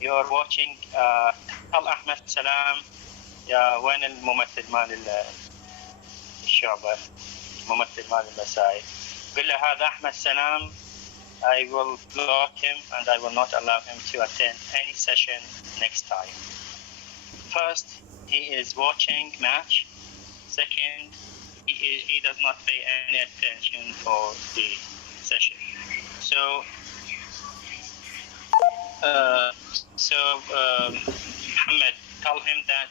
You are watching Al Ahmed Salam. يا وين الممثل مال الشعبة الممثل مال المسائي قل له هذا أحمد سلام. I will block him and I will not allow him to attend any session next time. First, he is watching match. Second, he does not pay any attention for the session. So Muhammad, tell him that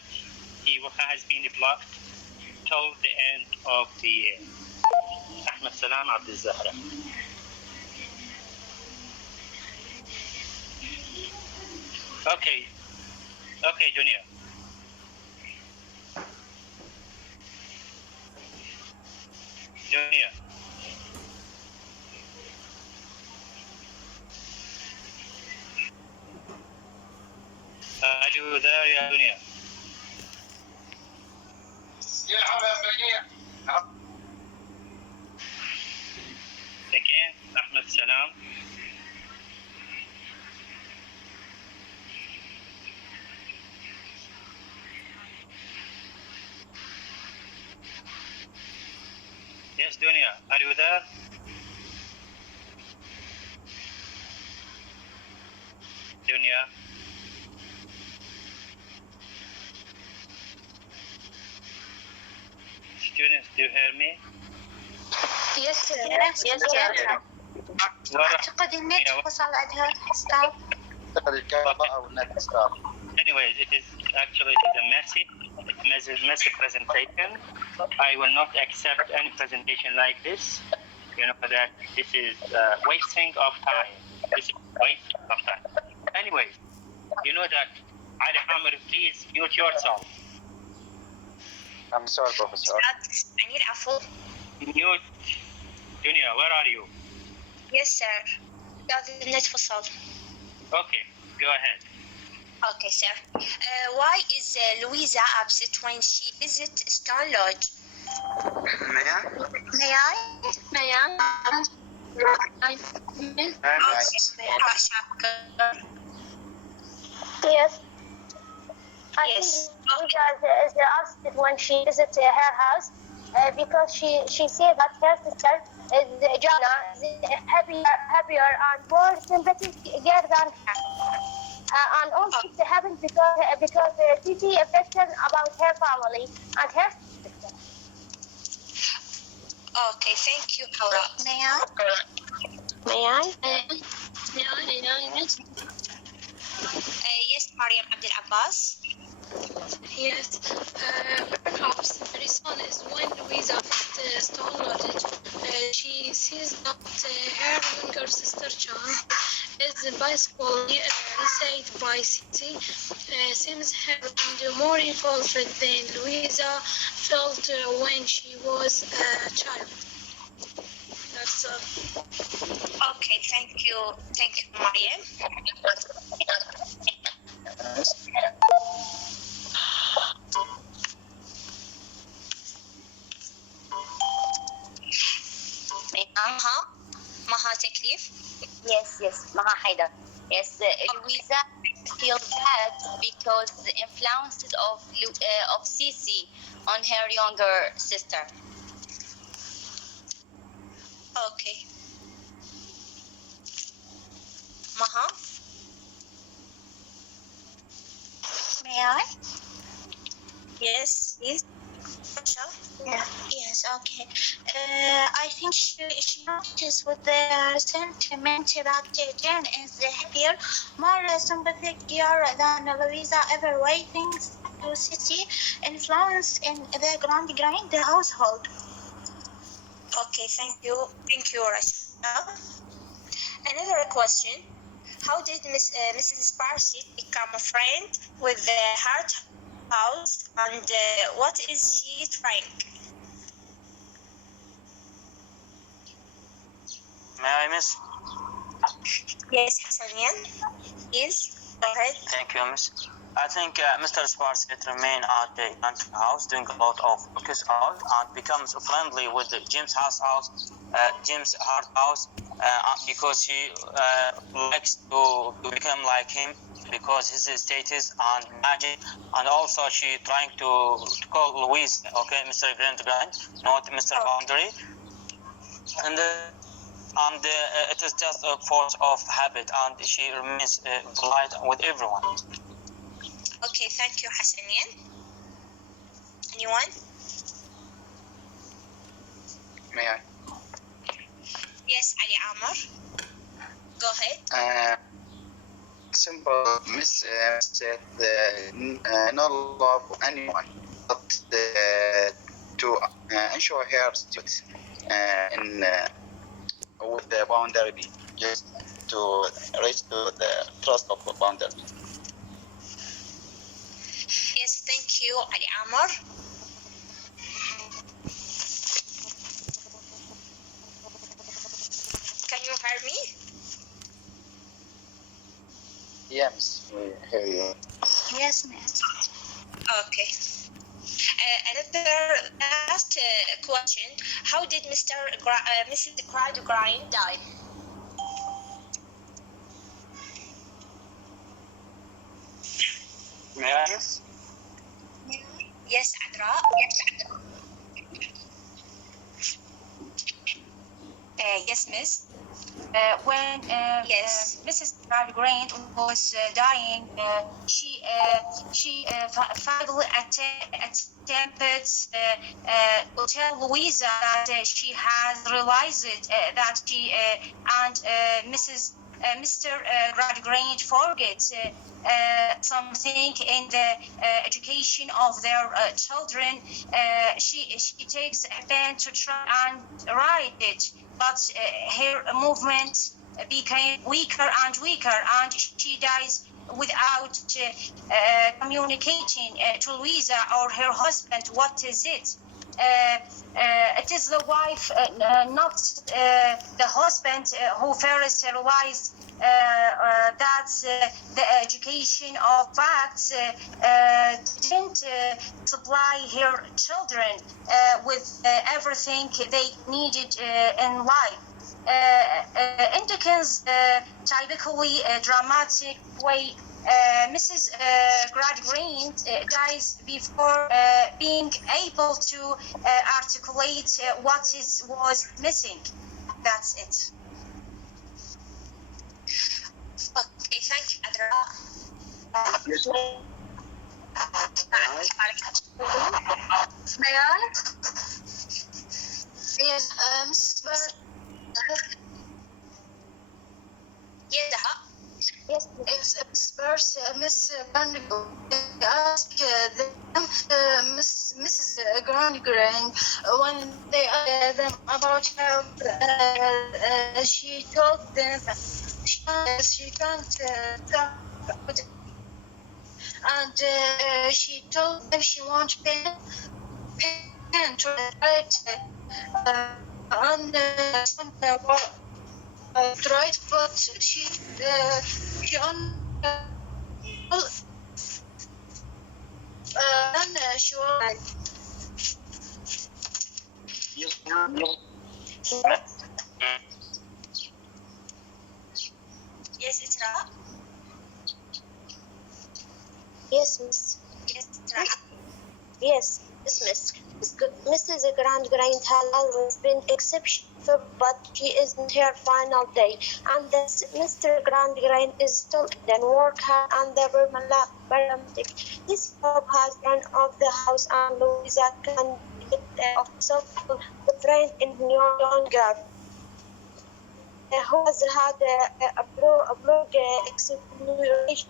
he has been blocked till the end of the year. Ahmed Salam Abdul Zahra. Okay, Junior. Are you there, يا Junior? Again, Ahmed Salam. Yes, Dunya, are you there? Dunya. Students, do you hear me? Yes, sir. Yes, sir. أعتقد النت فصل عندها ستوب. الكهرباء أو النت ستوب. Anyways, it is a messy presentation. I will not accept any presentation like this. You know that this is wasting of time. This is waste of time. Anyways, you know that Ali Amr, please mute yourself. I'm sorry, Professor. يعني العفو. Mute. Dunya, where are you? Yes, sir. لازم النت فصل. Okay, go ahead. Okay, sir. Why is Louisa upset when she visits Stone Lodge? May I? May I? May I? Yes. Yes. Louisa is upset when she visits her house because she said that her sister is Jana is happier and more sympathetic than her. And also it happened because Titi affected about her family and her sister. Okay, thank you, Paula. May I? May I? Yes, Mariam Abdel Abbas. Yes, perhaps the reason is when Louisa visits Stone Lodge, she sees that her younger sister Chan is basically saved by Siti, seems her and more involved than Louisa felt when she was a child. That's all. Okay, thank you, Mariam. Maha Teklif. Yes, Maha Haidar. Yes, Louisa feels bad because the influences of Sisi on her younger sister. Okay. Maha? May I? Yes, please. Yes, okay. I think she noticed with the sentiment that Jane is happier, more sympathetic than Louisa ever waiting to see influence in the grand household. Okay, thank you, Rashida. Another question: how did Mrs. Sparsit become a friend with the Hart House, and what is she trying? May I, miss? Yes, Hassanian. Yes, go ahead. Thank you, miss. I think Mr. Sparsit remain at the country house doing a lot of focus out and becomes friendly with James Hart House, because he likes to become like him because his status and magic, and also she trying to call Louise, okay, Mr. Grand, not Mr. Boundary, and it is just a force of habit, and she remains polite with everyone. Okay, thank you, Hassanian. Anyone? May I? Yes, Ali Amar. Go ahead. Simple Miss said not love anyone, but to ensure her students with the boundary, just to reach to the trust of the boundary. Yes, thank you, Ali Amar. Can you hear me? Yes, we hear you. Yes, miss. Okay. Another last question: how did Mrs. Gradgrind die? May I? Yes, Adra. Yes, miss. When Mrs. Gradgrind was dying, she finally attacked attempted to tell Louisa that she has realized that she and Mr. Gradgrange forget something in the education of their children. She takes a pen to try and write it, but her movement became weaker and weaker, and she dies without communicating to Louisa or her husband what is it. It is the wife, not the husband, who first realized that the education of facts didn't supply her children with everything they needed in life. In Dickens' typically dramatic way, Mrs. Gradgrange dies before being able to articulate what was missing. That's it. Okay, thank you, Adra. May I? Yes, Yes, Miss Barnacle asked Mrs. Grangerang when they asked them about how she told them she can't talk about it. And she told them she wants pen to write on some right, but she on and she was yes, it's right. Yes, miss. Yes, it's right. Yes, miss. Mrs. Gradgrange has always been exceptional, but she is in her final day, and Mr. Gradgrange is still in work hard and the paramedic. This job has run of the house, and Louisa can get of self-friend in younger, who has had a blog exploration.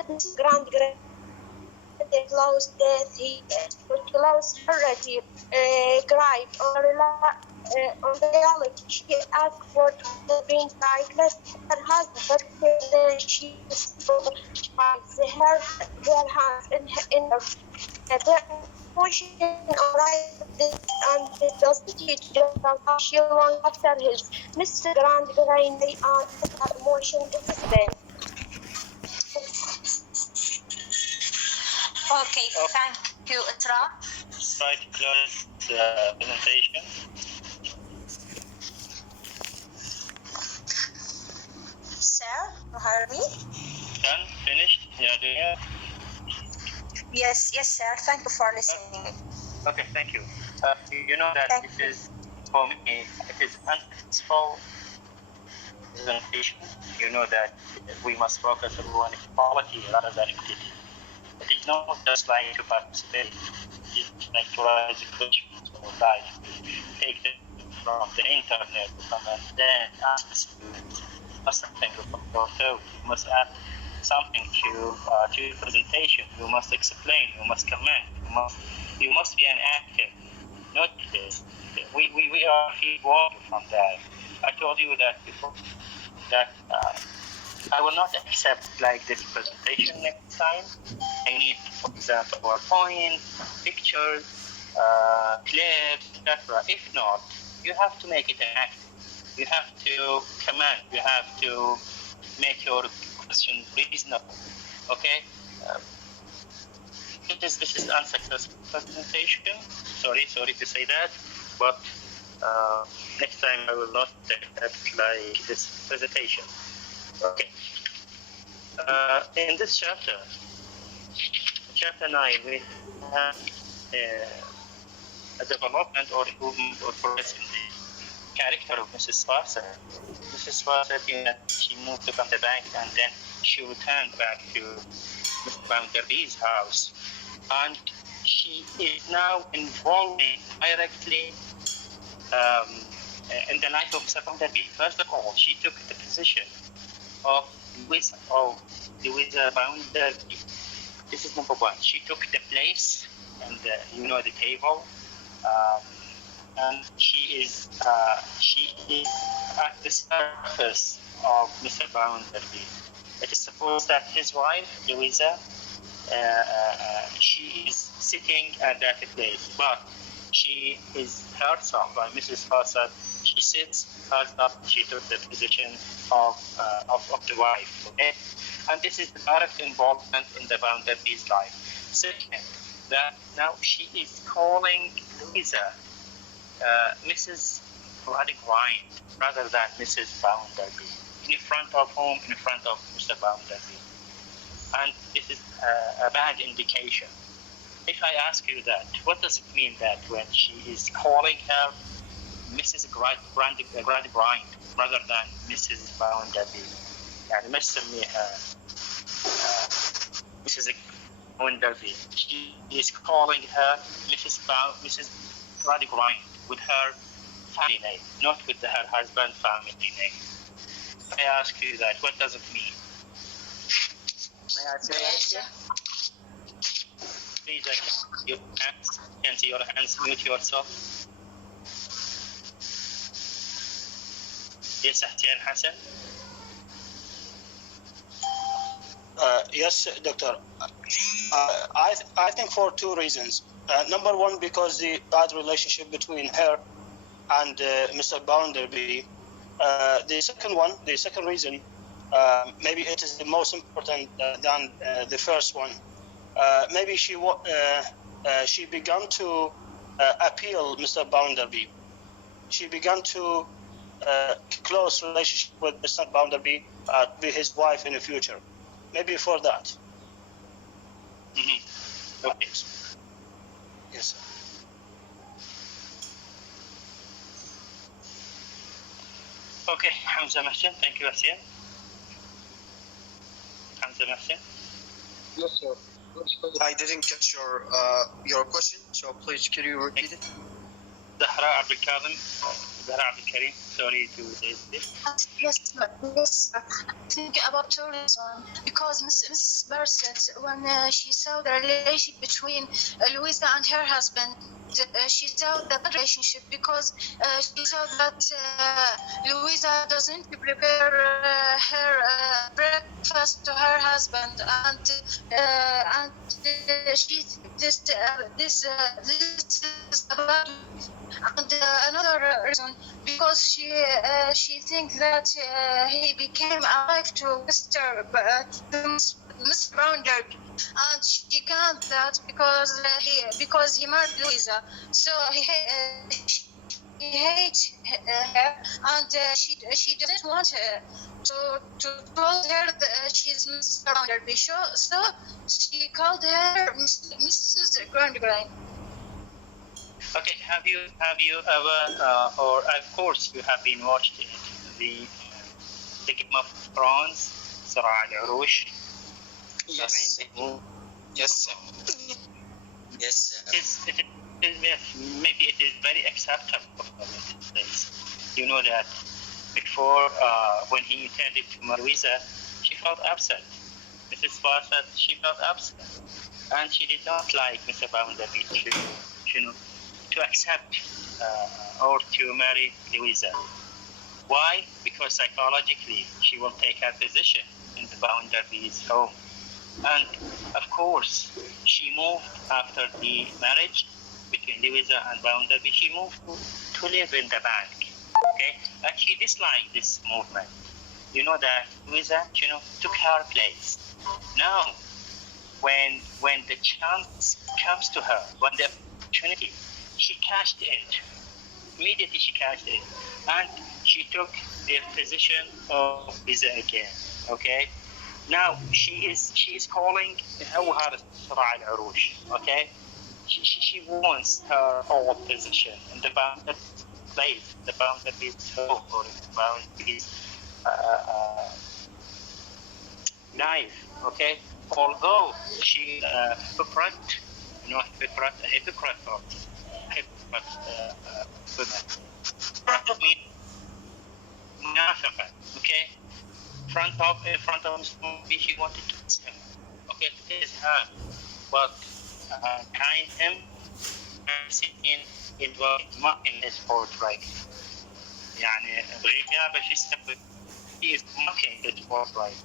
And Mrs. Gradgrange close death, he close already cried on the reality. She asked for being titless. Her husband said she her hands in her pushing right and doesn't teach just how she long after his Mr. Gradgrange and emotion discipline. Okay, thank you, Itra. Try to close the presentation. Sir, you heard me? Done? Finished? Yeah, do you? Yes, sir. Thank you for listening. Okay, thank you. You know that this is, for me, it is unsuccessful presentation. You know that we must focus on equality rather than equity. It is not just like to participate. It's like to raise questions or like take them from the internet and then ask the students something about you must add something to your presentation. You must explain. You must comment. You must be an active. Not this. We are working from that. I told you that before. That I will not accept like this presentation next time. I need, for example, PowerPoint, pictures, clips, etc. If not, you have to make it an act. You have to comment. You have to make your question reasonable. Okay. This is unsuccessful presentation. Sorry to say that, but next time I will not accept like this presentation. Okay. In this chapter 9, we have a development or improvement or progress in the character of Mrs. Fawcett. Mrs. Fawcett, she moved from the bank and then she returned back to Mr. Bounderby's house. and she is now involving directly in the life of Mr. Bounderby. First of all, she took the position of Louisa Bounderby. This is number one. She took the place and the table, and she is at the surface of Mr. Bounderby. It is supposed that his wife, Louisa, she is sitting at that place, but she is herself by Mrs. Fassad. She sits herself. She took the position of the wife. Okay, and this is the direct involvement in the Bounderby's life. Second, that now she is calling Louisa Mrs. Gradgrind rather than Mrs. Bounderby in front of whom? In front of Mr. Bounderby. And this is a bad indication. If I ask you that, what does it mean that when she is calling her Mrs. Gradgrind rather than Mrs. Bounderby? يعني ما تسميها Mrs. Bounderby. She is calling her Mrs. Gradgrind with her family name, not with her husband's family name. I ask you that, what does it mean? May I say that? Please, your hands, can see your hands, mute yourself. Yes, Ahtian Hassan. Yes, doctor. I think for two reasons. Number one, because the bad relationship between her and Mr. Bounderby. The second reason, maybe it is the most important than the first one. Maybe she began to appeal Mr. Bounderby. She began to close relationship with Mr. Bounderby to be his wife in the future. Maybe for that. Mm-hmm. Okay. Yes. Okay, Hamza Mahsin, thank you, Asian. Hamza Mahsin. Yes, sir. I didn't catch your question, so please can you repeat it? Zahra Abdul Karim, sorry to say this. Yes, sir. Think about tourism because Mrs. Barsett, when she saw the relationship between Louisa and her husband, she saw the relationship because she saw that Louisa doesn't prepare her breakfast to her husband, and she this is about. And another reason, because she thinks that he became alive to Mr. Bounderby, and she can't that because he married Louisa, so he hates her, and she doesn't want to tell her that she's Mr. Bounderby, so she called her Mrs. Gradgrind. Okay, have you ever, or of course you have been watched it, the Game of Thrones, صراع العروش? Yes. Yes, sir. Yes, sir. Maybe it is very acceptable for this. You know that before, when he intended to marry Louisa, she felt upset. Mrs. Farsad, she felt upset, and she did not like Mr. Bounderby to accept or to marry Louisa. Why? Because psychologically she will take her position in the Bounderby's home. And of course, she moved after the marriage between Louisa and Bounderby. She moved to live in the bank. Okay? And she disliked this movement. You know that Louisa, took her place. Now, when the chance comes to her, when the opportunity, she cashed it. Immediately she cashed it. And she took the position of Louisa again. Okay? Now she is calling صراع العروش. Okay? She wants her old position in the boundary place, the Bounderby's home, or the Bounderby's life. Okay? Although she a hypocrite women. Hypocrite means munafiqa, okay? In front of Muslim, she wanted to kiss him, okay, to kiss her, but behind him, it was mocking his forthright. يعني بغيابة شو يسوي؟ She is mocking his forthright.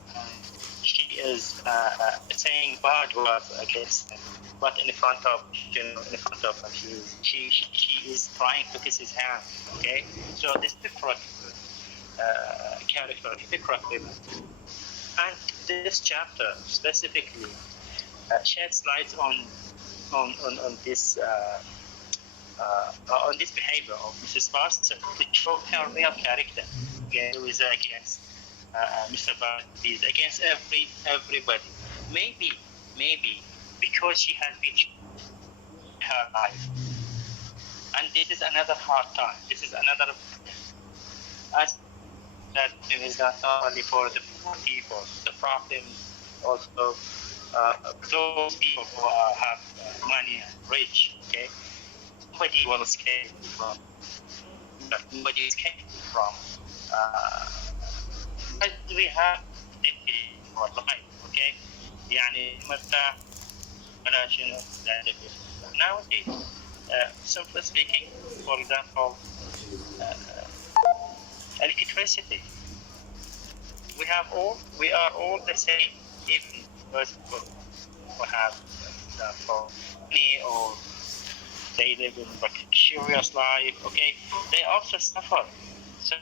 She is saying bad words against him, but in front of him, she is trying to kiss his hand. Okay, so this different character, different women, and this chapter specifically sheds light on this. On this behavior of Mrs. Foster to show her real character, who is against Mr. Barnes, against everybody. Maybe because she has been her life, and this is another hard time. This is another as that is not only for the poor people, the problems also those people who have money and rich. Okay. Nobody will escape from. Nobody escape from. As we have dignity for life, okay? يعني مرتاح ولا شنو nowadays, simply speaking, for example, electricity. We are all the same. Even those people who have, for example, money or they live in a luxurious life, okay, they also suffer. So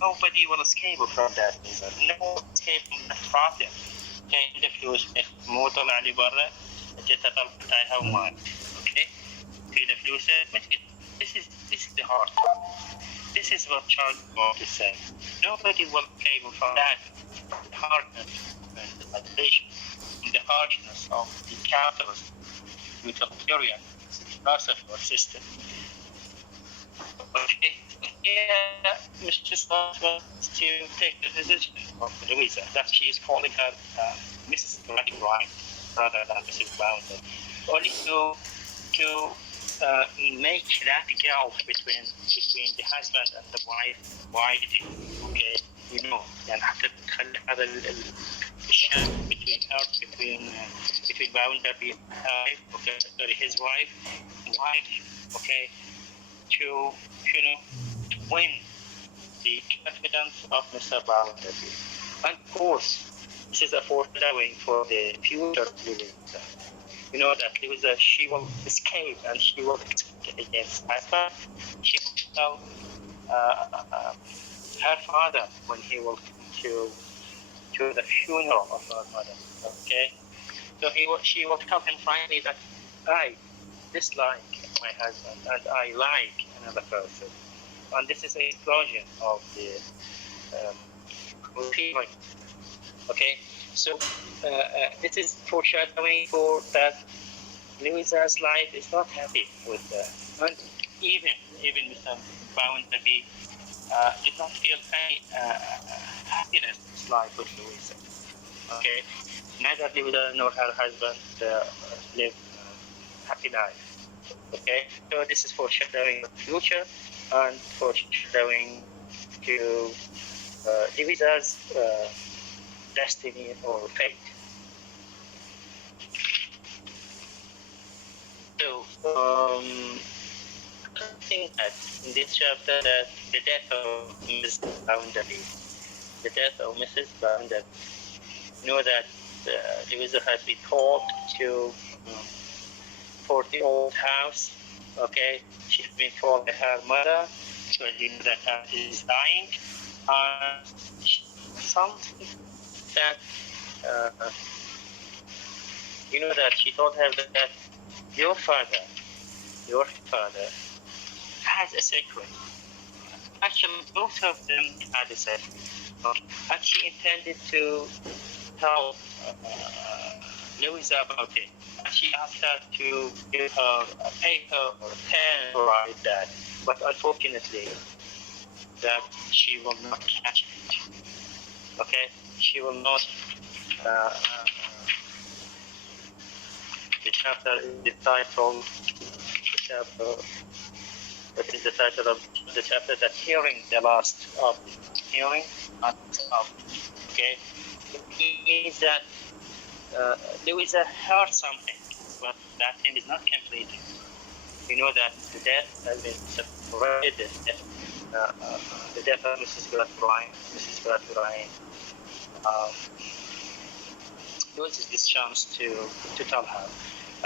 nobody will escape from that. No one will escape from that problem. Okay, عندك فلوس مو طلع لي برا جيت طلبت عليها ومات. Okay, تريد فلوسك this is the hard part. This is what Charles wants to say. Nobody will escape from that hardness and the isolation, the harshness of the capitalist utilitarian philosophy or system. Okay, yeah, Mr. Scott wants to take the position of Louisa, that she is calling her Mrs. Right rather than Mrs. Bounder, only to make that gap between the husband and the wife widening. Okay, you know, يعني حتى تخلي هذا الشاب between Bounder okay, sorry, his wife, okay, to win the confidence of Mr. Bounder. And of course, this is a foreshadowing for the future of Louisa. You know that Louisa, she will escape and she will escape against husband. She will tell her father when he will come to the funeral of her mother. Okay, so she will tell him finally that I dislike my husband and I like another person, and this is an explosion of the feeling. Okay, so this is foreshadowing for that Louisa's life is not happy with and even Mr. Bounderby did not feel any happiness in his life with Louisa. Okay, neither Louisa nor her husband live happy life. Okay, so this is foreshadowing the future and foreshadowing to Louisa's destiny or fate. So, I think that in this chapter that the death of Mrs. Bounderby, you know that Louisa has been called to 40 old house. Okay, she's been called by her mother, so you know that she is dying. Something that you know that she told her that your father has a secret. Actually, both of them had a secret, and she intended to tell Louisa about it. And she asked her to give her a paper or a pen to write that, but unfortunately, that she will not catch it. Okay, she will not chapter is titled, what is the title of the chapter? That hearing the last of hearing of. Okay, it means that Louisa heard something, but that thing is not completed. You know that the death has been separated. The death of Mrs. Graturain loses this chance to tell her.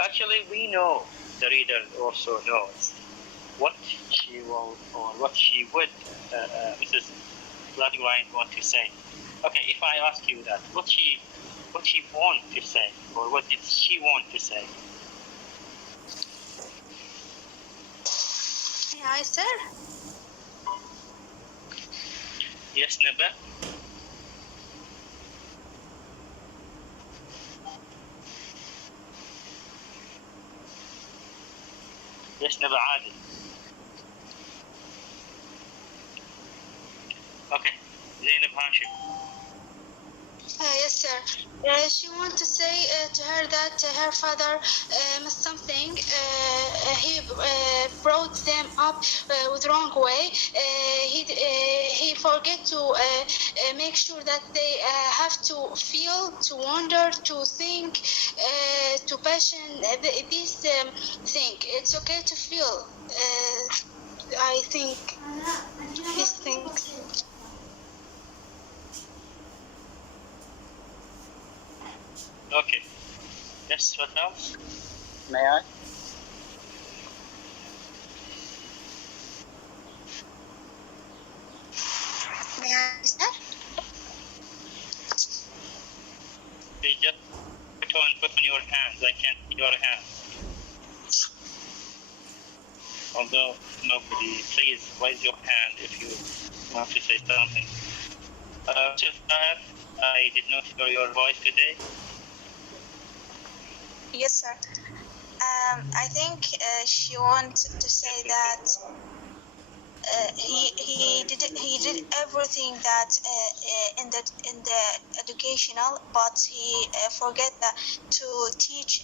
Actually, we know, the reader also knows what she will or what she would, Mrs. Graturain want to say. Okay, if I ask you that, what she want to say, or what did she want to say? Yeah, sir. Yes, Naba. Yes, Naba Adil. Okay, Zainab Hashim. Yes, sir. She wanted to say to her that her father missed something. He brought them up with wrong way. He forget to make sure that they have to feel, to wonder, to think, to passion this thing. It's okay to feel. I think these things. Okay. Yes, what else? May I? May I start? You just put on your hands. I can't see your hand. Although nobody, please raise your hand if you want to say something. I did not hear your voice today. Yes, sir. I think she wants to say that he did everything that in the educational, but he forget to teach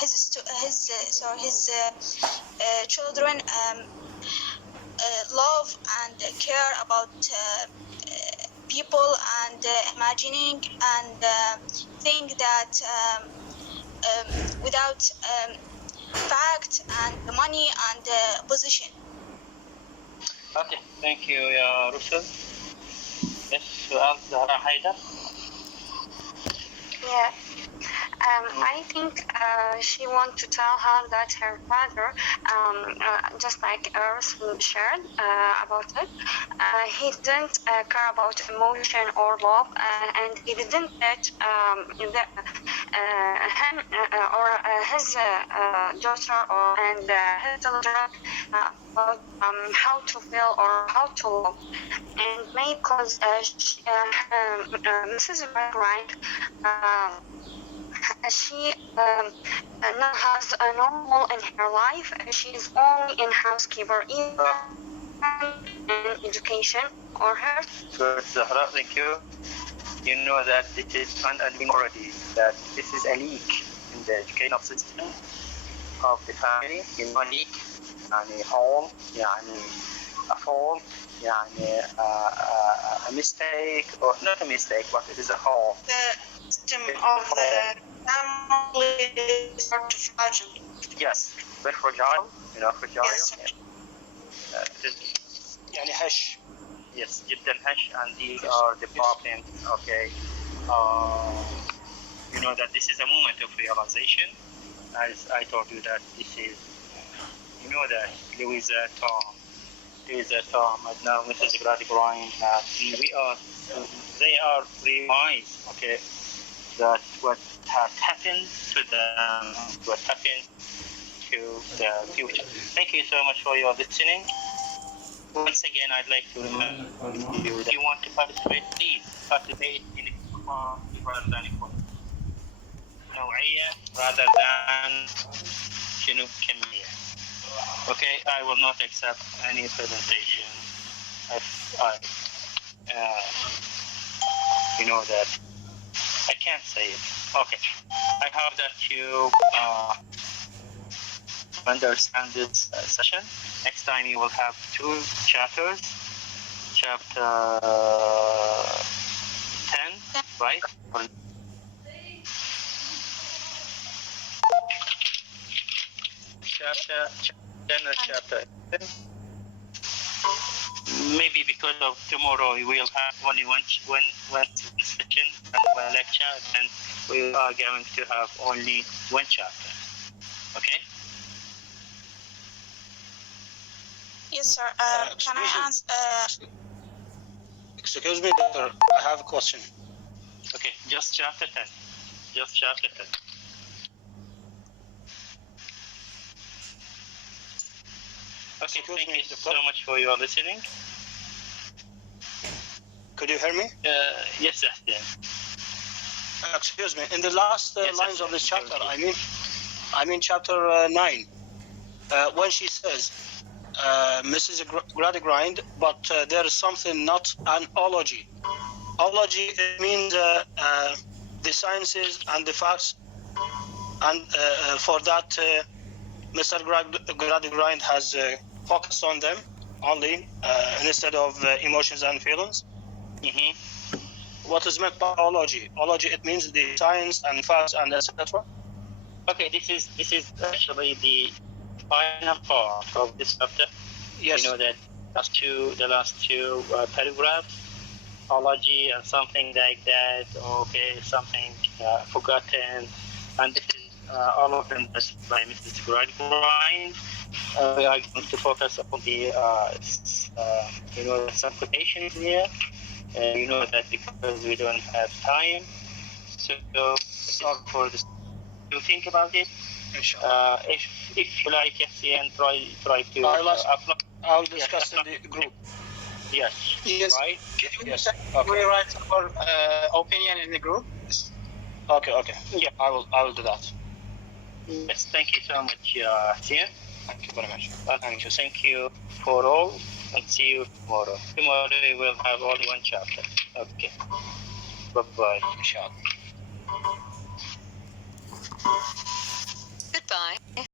his children love and care about people and imagining and think that without fact and money and position. Okay, thank you, Russell. Yes, سؤال زهرة حيدر. Yeah. I think she wants to tell her that her father, just like Russell shared about it, he didn't care about emotion or love, and he didn't let him or his daughter and his children about how to feel or how to love. And maybe because Mrs. Wright, she now has a normal in her life. She is only in housekeeper, even in education or her. Good, Zahra, thank you. You know that it is unadmitted already that this is a leak in the educational system of the family. You know, leak, يعني hole, يعني a fault, يعني a mistake, or not a mistake, but it is a hole. The system of the family is very fragile. Yes, very fragile, you know, fragile. Yes. يعني هش. Yes, جدا هش, and these are the problems. Okay, you know that this is a moment of realization. As I told you that this is, you know that Louisa, Tom, and now Mrs. Graturain, they are realized, okay, that what has happened to them, what happened to the future. Thank you so much for your listening. Once again, I'd like to remind you that if you want to participate, please participate in equality rather than equality. نوعية rather than كمية. Okay, I will not accept any presentation if I, you know that I can't say it. Okay. I hope that you understand this session. Next time you will have 2 chapters. Chapter 10, right? Chapter 10 or chapter 11. Maybe because of tomorrow we will have only one session and one lecture, and we are going to have only 1 chapter. Okay? Yes, sir. Can I ask? Excuse me, doctor. I have a question. Okay, just chapter 10. Just chapter 10. Okay, thank you so much for your listening. Could you hear me? Yes, yes. Excuse me. In the last lines of this chapter, I mean chapter 9, when she says, Mrs. Gradgrind, but there is something, not an ology. Ology, it means the sciences and the facts, and for that, Mr. Gradgrind has focused on them only instead of emotions and feelings. Mm-hmm. What is meant by ology? Ology, it means the science and facts and etc. Okay, this is actually the final part of this chapter. Yes. You know that the last two paragraphs, ology and something like that. Okay, something forgotten, and this is all of them by Mrs. Gradgrind. We are going to focus on the some quotations here. You know that because we don't have time, so it's all for this to think about it. If you like, and try to upload. I'll discuss in the group. Yes. Yes. Right. Yes. Okay. We write our opinion in the group. Okay. Yeah, I will do that. Yes. Thank you so much, Sian. Thank you very much. Thank you for all, and see you tomorrow. Tomorrow we will have only 1 chapter. Okay. Bye-bye. Inshallah. Goodbye.